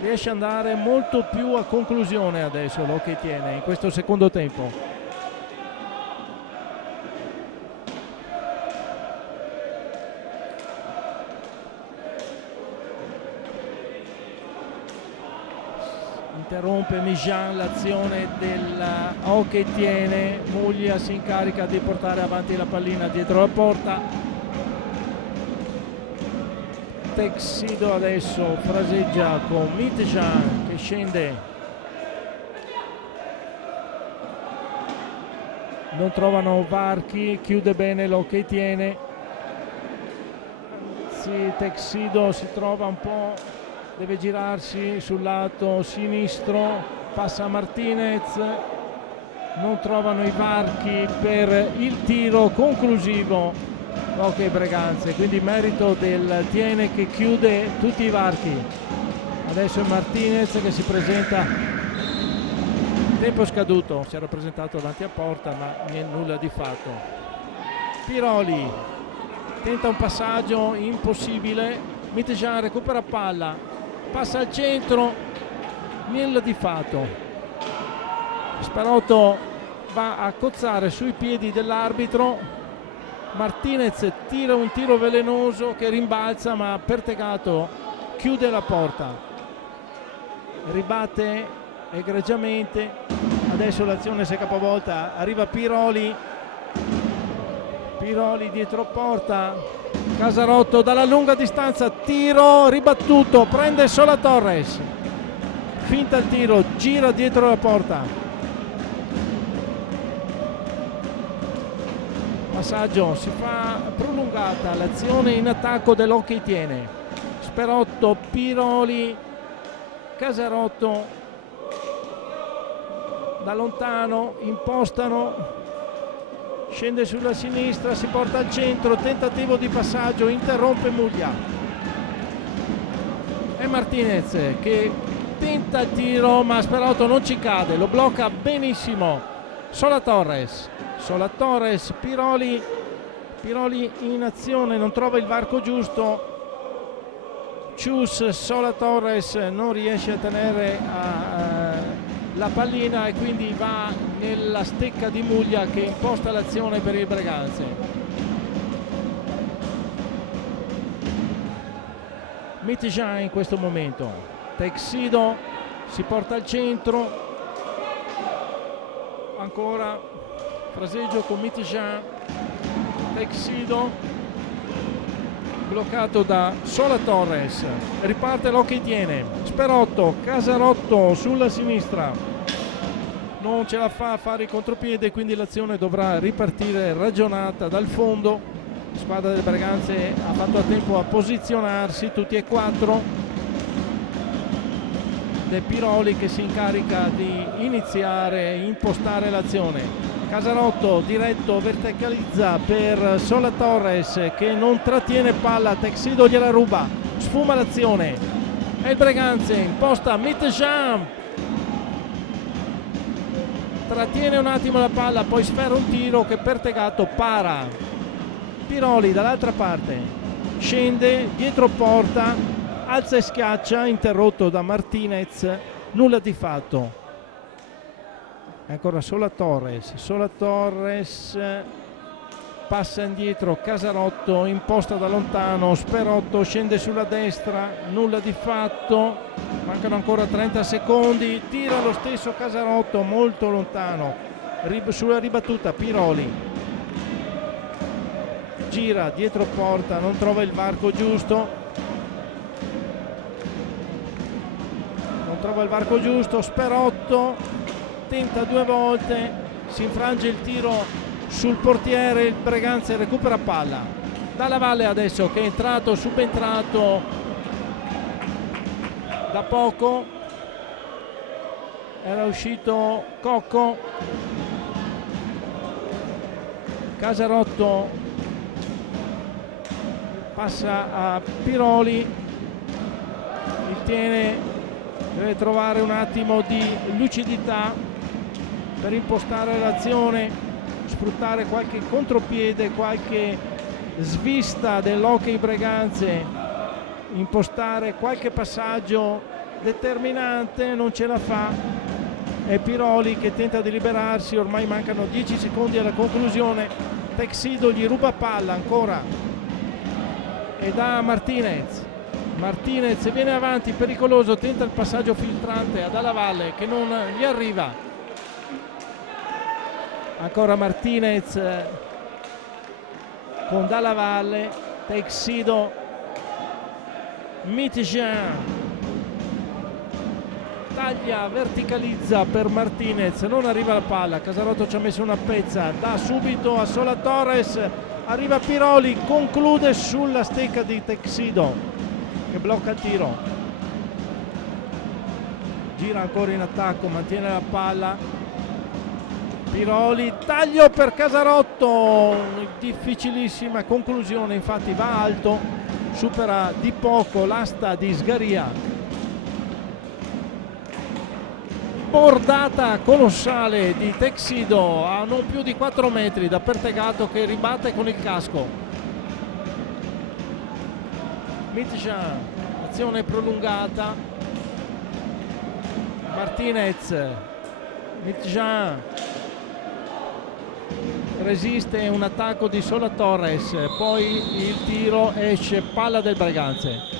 riesce ad andare molto più a conclusione adesso l'Hockey tiene in questo secondo tempo. Interrompe Mijan l'azione del Hockey tiene, Muglia si incarica di portare avanti la pallina dietro la porta. Texido adesso fraseggia con Mitjan che scende, non trovano varchi, chiude bene l'Hockey tiene. Sì, Texido si trova un po', deve girarsi sul lato sinistro, passa Martinez, non trovano i varchi per il tiro conclusivo Hockey Breganze, quindi merito del Tiene che chiude tutti i varchi. Adesso è Martinez che si presenta, tempo scaduto, si era presentato davanti a porta ma nulla di fatto. Piroli tenta un passaggio impossibile, Mitjan recupera palla, passa al centro, nulla di fatto. Sperotto va a cozzare sui piedi dell'arbitro. Martinez tira un tiro velenoso che rimbalza, ma Pertegato chiude la porta. Ribatte egregiamente. Adesso l'azione si è capovolta. Arriva Piroli. Piroli dietro porta. Casarotto dalla lunga distanza, tiro ribattuto, prende Sola Torres, finta il tiro, gira dietro la porta, passaggio, si fa prolungata l'azione in attacco dell'Hockey tiene. Sperotto, Piroli, Casarotto da lontano impostano, scende sulla sinistra, si porta al centro, tentativo di passaggio, interrompe Muglia. È Martinez che tenta il tiro, ma Sperotto non ci cade, lo blocca benissimo. Sola Torres, Piroli in azione, non trova il varco giusto. Cius, Sola Torres non riesce a tenere la pallina e quindi va nella stecca di Muglia che imposta l'azione per il Breganze. Mitjan in questo momento, Texido si porta al centro, ancora fraseggio con Mitjan, Texido bloccato da Sola Torres, riparte l'Hockey tiene, Sperotto, Casarotto sulla sinistra, non ce la fa a fare il contropiede, quindi l'azione dovrà ripartire ragionata dal fondo. La squadra del Breganze ha fatto a tempo a posizionarsi tutti e quattro. De Piroli che si incarica di iniziare, impostare l'azione. Casarotto diretto, verticalizza per Sola Torres che non trattiene palla, Texido gliela ruba, sfuma l'azione. E il Breganze imposta Mitjan, trattiene un attimo la palla, poi sferra un tiro che Pertegato para. Piroli dall'altra parte scende dietro porta, alza e schiaccia, interrotto da Martinez, nulla di fatto. Ancora Sola Torres passa indietro, Casarotto imposta da lontano, Sperotto scende sulla destra, nulla di fatto, mancano ancora 30 secondi, tira lo stesso Casarotto molto lontano, sulla ribattuta Piroli gira dietro porta, non trova il varco giusto, Sperotto tenta due volte, si infrange il tiro sul portiere, il Breganze recupera palla. Dalla Valle adesso che è entrato, subentrato da poco, era uscito Cocco, Casarotto passa a Piroli, il Tiene deve trovare un attimo di lucidità per impostare l'azione, sfruttare qualche contropiede, qualche svista dell'Hockey Breganze, impostare qualche passaggio determinante, non ce la fa. È Piroli che tenta di liberarsi, ormai mancano 10 secondi alla conclusione. Texido gli ruba palla ancora e da Martinez. Martinez viene avanti, pericoloso, tenta il passaggio filtrante a Dalla Valle che non gli arriva. Ancora Martinez con Dalla Valle, Texido, Mitjean taglia, verticalizza per Martinez, non arriva la palla, Casarotto ci ha messo una pezza, dà subito a Sola Torres, arriva Piroli, conclude sulla stecca di Texido che blocca il tiro, gira ancora in attacco, mantiene la palla, Piroli, taglio per Casarotto, difficilissima conclusione, infatti va alto, supera di poco l'asta di Sgaria. Bordata colossale di Texido a non più di 4 metri da Pertegato che ribatte con il casco. Mitjean, azione prolungata, Martinez, Mitjean resiste un attacco di Sola Torres, poi il tiro esce, palla del Breganze.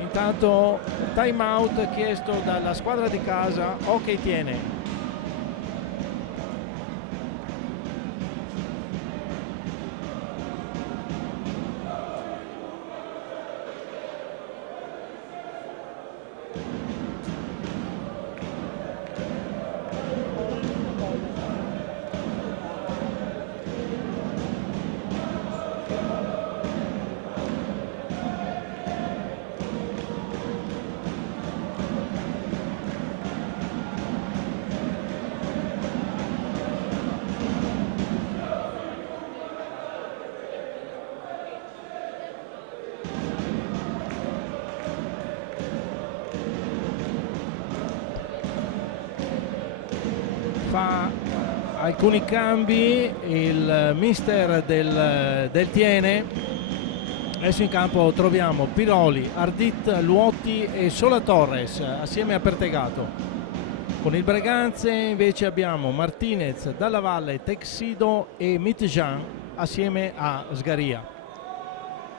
Intanto time out chiesto dalla squadra di casa, Hockey Tiene. Fa alcuni cambi il mister del Tiene. Adesso in campo troviamo Piroli, Ardit, Luotti e Sola Torres assieme a Pertegato. Con il Breganze invece abbiamo Martinez, Dalla Valle, Texido e Mitjean assieme a Sgaria.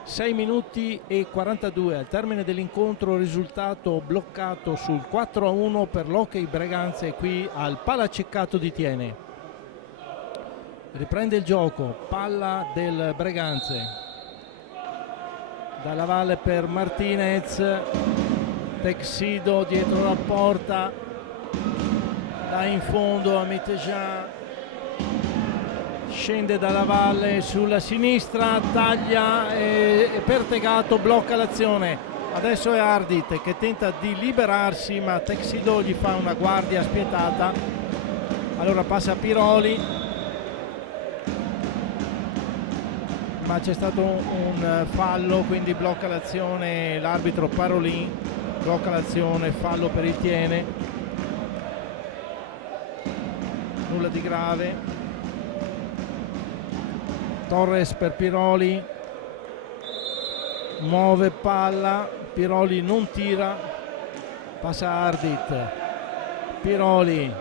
6 minuti e 42 al termine dell'incontro, risultato bloccato sul 4-1 per l'Hockey Breganze qui al Palaceccato di Tiene. Riprende il gioco, palla del Breganze, Dalla Valle per Martinez, Texido dietro la porta, dà in fondo a Mitjean, scende Dalla Valle sulla sinistra, taglia e Pertegato blocca l'azione. Adesso è Ardit che tenta di liberarsi, ma Texido gli fa una guardia spietata. Allora passa a Piroli, ma c'è stato un fallo, quindi blocca l'azione l'arbitro Parolin, blocca l'azione, fallo per il Tiene. Nulla di grave. Torres per Piroli, muove palla, Piroli non tira, passa Ardit, Piroli,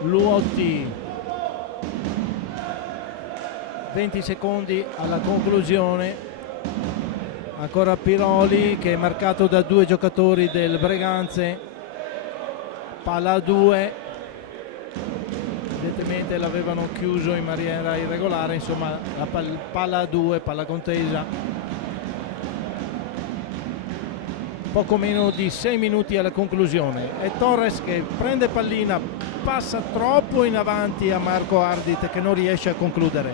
Luotti, 20 secondi alla conclusione, ancora Piroli che è marcato da 2 giocatori del Breganze, palla a 2, evidentemente l'avevano chiuso in maniera irregolare, insomma la palla a 2, palla contesa. Poco meno di 6 minuti alla conclusione. È Torres che prende pallina, passa troppo in avanti a Marco Ardit che non riesce a concludere.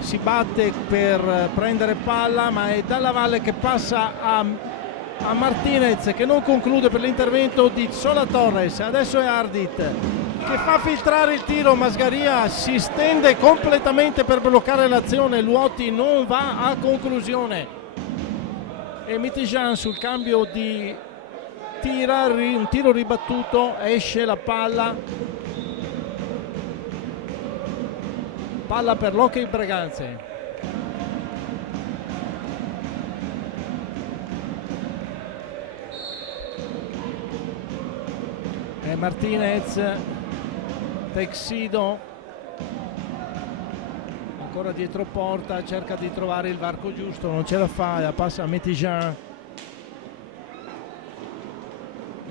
Si batte per prendere palla, ma è Dalla Valle che passa a a Martinez che non conclude per l'intervento di Sola Torres. Adesso è Ardit che fa filtrare il tiro, ma Sgaria si stende completamente per bloccare l'azione. Luotti non va a conclusione e Mitijan sul cambio di un tiro ribattuto, esce la palla per l'Hockey Breganze. E Martinez, Texido ancora dietro porta, cerca di trovare il varco giusto, non ce la fa, la passa a Mitijan.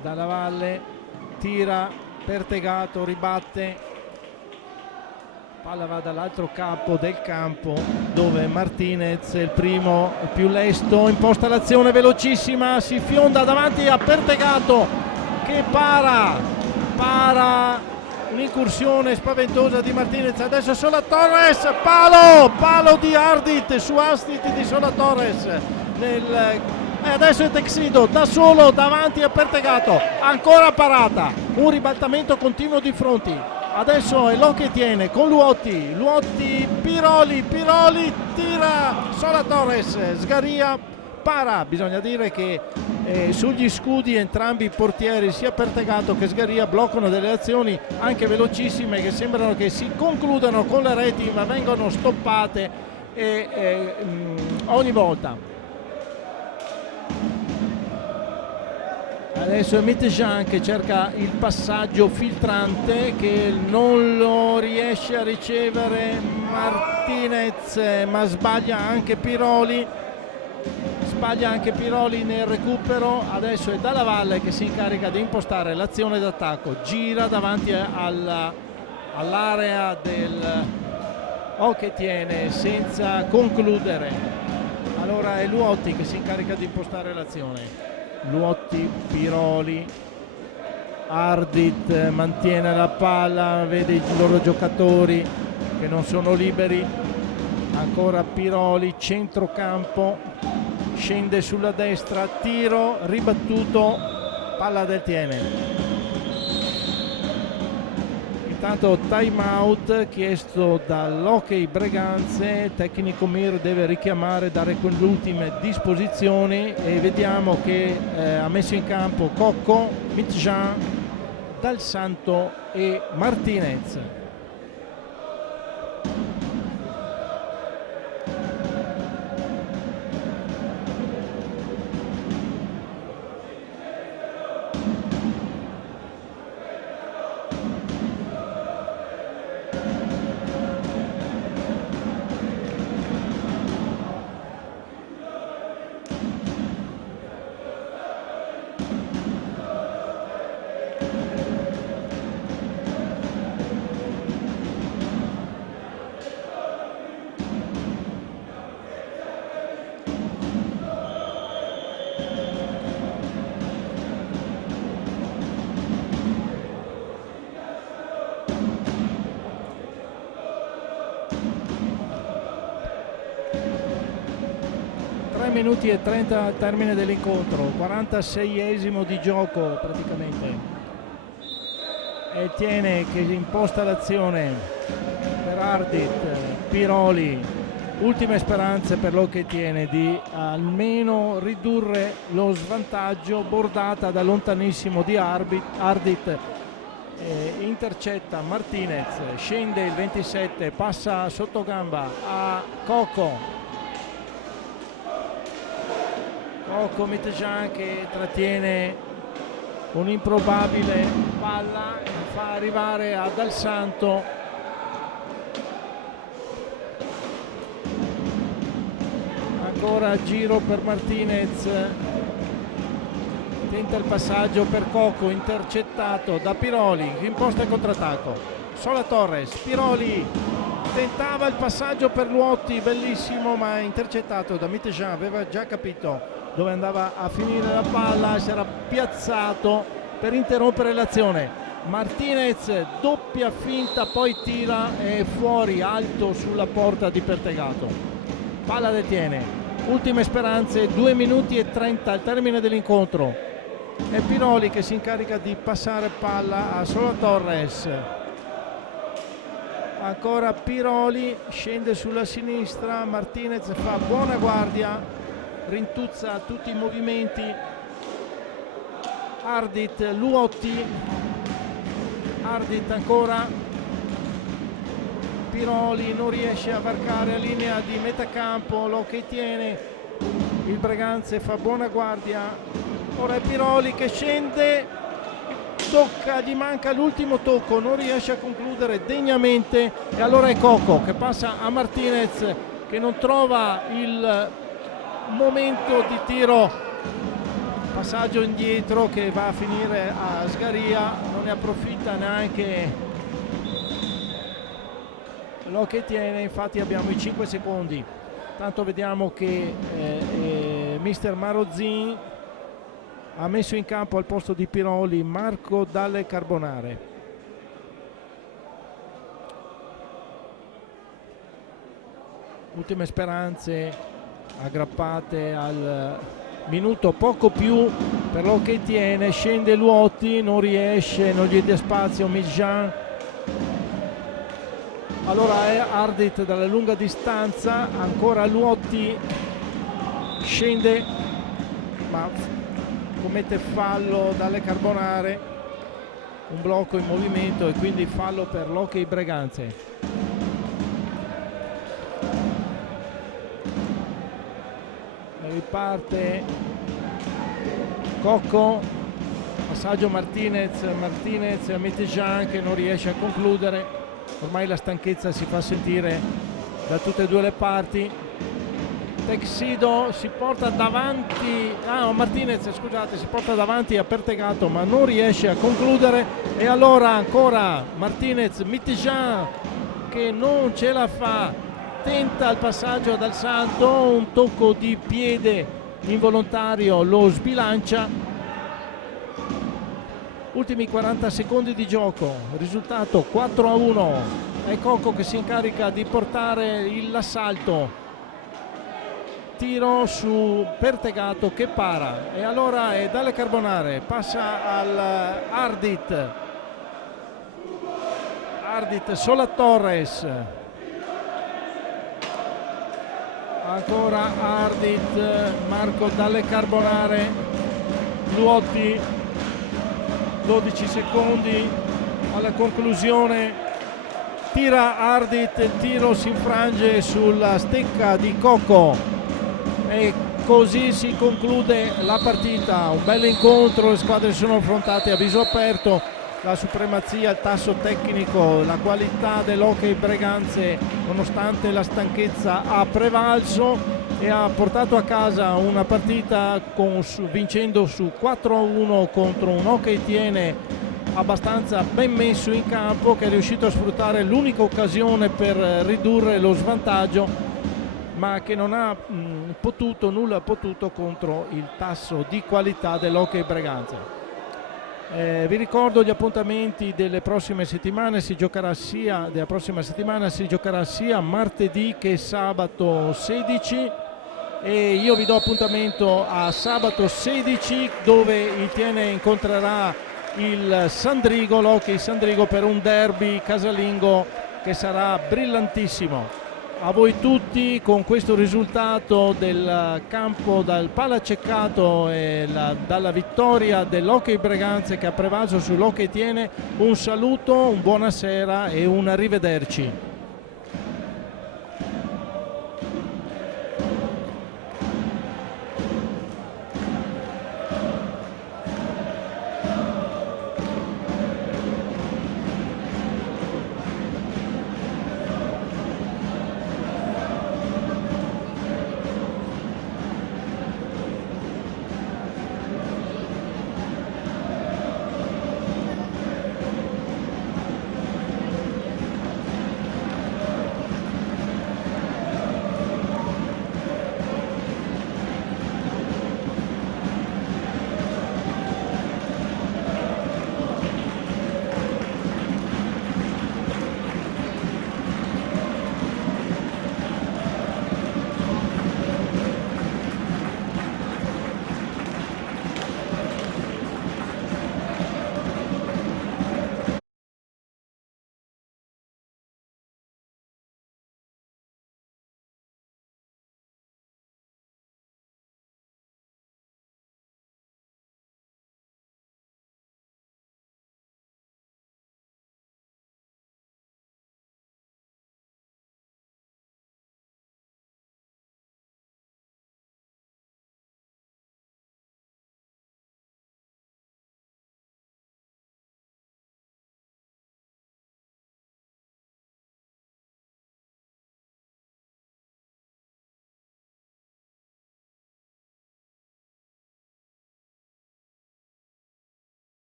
Dalla Valle tira Pertegato, ribatte, palla va dall'altro capo del campo dove Martinez è il primo, il più lesto, imposta l'azione velocissima, si fionda davanti a Pertegato che para un'incursione spaventosa di Martinez. Adesso Sola Torres, palo di Ardit su assist di Sola Torres e adesso è Texido da solo davanti a Pertegato, ancora parata, un ribaltamento continuo di fronti. Adesso è Lo che tiene con Luotti, Piroli tira Sola Torres, Sgaria para. Bisogna dire che sugli scudi entrambi i portieri, sia Pertegato che Sgaria, bloccano delle azioni anche velocissime che sembrano che si concludano con le reti ma vengono stoppate ogni volta. Adesso è Mitijan che cerca il passaggio filtrante che non lo riesce a ricevere Martinez, ma sbaglia anche Piroli nel recupero. Adesso è Dalla Valle che si incarica di impostare l'azione d'attacco, gira davanti all'area del che tiene senza concludere. Allora è Luotti che si incarica di impostare l'azione. Luotti, Piroli, Ardit mantiene la palla, vede i loro giocatori che non sono liberi, ancora Piroli, centrocampo, scende sulla destra, tiro ribattuto, palla del Tiene. Intanto time out chiesto dall'Hockey Breganze, tecnico Mir deve richiamare, dare quelle ultime disposizioni e vediamo che ha messo in campo Cocco, Mitijan, Dal Santo e Martinez. Minuti e 30 al termine dell'incontro, 46esimo di gioco praticamente. E Tiene che imposta l'azione per Ardit, Piroli, ultime speranze per Lo che tiene di almeno ridurre lo svantaggio, bordata da lontanissimo di Ardit, intercetta Martinez, scende il 27, passa sotto gamba a Cocco. Mitijan che trattiene un'improbabile palla, fa arrivare a Dal Santo. Ancora giro per Martinez, tenta il passaggio per Cocco, intercettato da Piroli, imposta il contrattacco. Sola Torres, Piroli tentava il passaggio per Luotti, bellissimo, ma intercettato da Mitijan, aveva già capito dove andava a finire la palla, si era piazzato per interrompere l'azione. Martinez doppia finta, poi tira e fuori alto sulla porta di Pertegato. Palla detiene Ultime speranze, 2 minuti e 30 al termine dell'incontro. È Piroli che si incarica di passare palla a Sola Torres. Ancora Piroli, scende sulla sinistra, Martinez fa buona guardia, rintuzza tutti i movimenti. Ardit, Luotti, Ardit ancora, Piroli non riesce a varcare la linea di metacampo, lo che tiene il Breganze, fa buona guardia. Ora è Piroli che scende, tocca, gli manca l'ultimo tocco, non riesce a concludere degnamente, e allora è Coco che passa a Martinez che non trova il momento di tiro. Passaggio indietro che va a finire a Sgaria, non ne approfitta neanche lo che tiene. Infatti abbiamo i 5 secondi. Tanto vediamo che mister Marozzin ha messo in campo al posto di Piroli Marco Dalle Carbonare. Ultime speranze aggrappate al minuto, poco più per lo che tiene. Scende Luotti, non riesce, non gli dà spazio Mijan. Allora è Ardit dalla lunga distanza, ancora Luotti, scende ma commette fallo Dalle Carbonare, un blocco in movimento e quindi fallo per l'Hockey Breganze. Riparte Cocco, passaggio Martinez a Mitejan che non riesce a concludere. Ormai la stanchezza si fa sentire da tutte e due le parti. Texido si porta davanti, Martinez scusate, si porta davanti a Pertegato ma non riesce a concludere, e allora ancora Martinez, Mitejan che non ce la fa, tenta il passaggio dal Santo, un tocco di piede involontario lo sbilancia. Ultimi 40 secondi di gioco, risultato 4-1. È Cocco che si incarica di portare l'assalto, tiro su Pertegato che para, e allora è Dalle Carbonare, passa al Ardit, Sola Torres, ancora Ardit, Marco Dalle Carbonare, Luotti, 12 secondi alla conclusione, tira Ardit, il tiro si infrange sulla stecca di Cocco e così si conclude la partita. Un bel incontro, le squadre sono affrontate a viso aperto, la supremazia, il tasso tecnico, la qualità dell'Hockey Breganze nonostante la stanchezza ha prevalso e ha portato a casa una partita vincendo su 4-1 contro un Hockey Tiene abbastanza ben messo in campo, che è riuscito a sfruttare l'unica occasione per ridurre lo svantaggio, ma che non ha nulla ha potuto contro il tasso di qualità dell'Hockey Breganze. Vi ricordo gli appuntamenti delle prossime settimane, si giocherà sia martedì che sabato 16, e io vi do appuntamento a sabato 16 dove il Tiene incontrerà il Sandrigo, l'Hockey Sandrigo, per un derby casalingo che sarà brillantissimo. A voi tutti, con questo risultato del campo dal palaceccato e dalla vittoria dell'Hockey Breganze che ha prevalso sull'Hockey Tiene, un saluto, un buonasera e un arrivederci.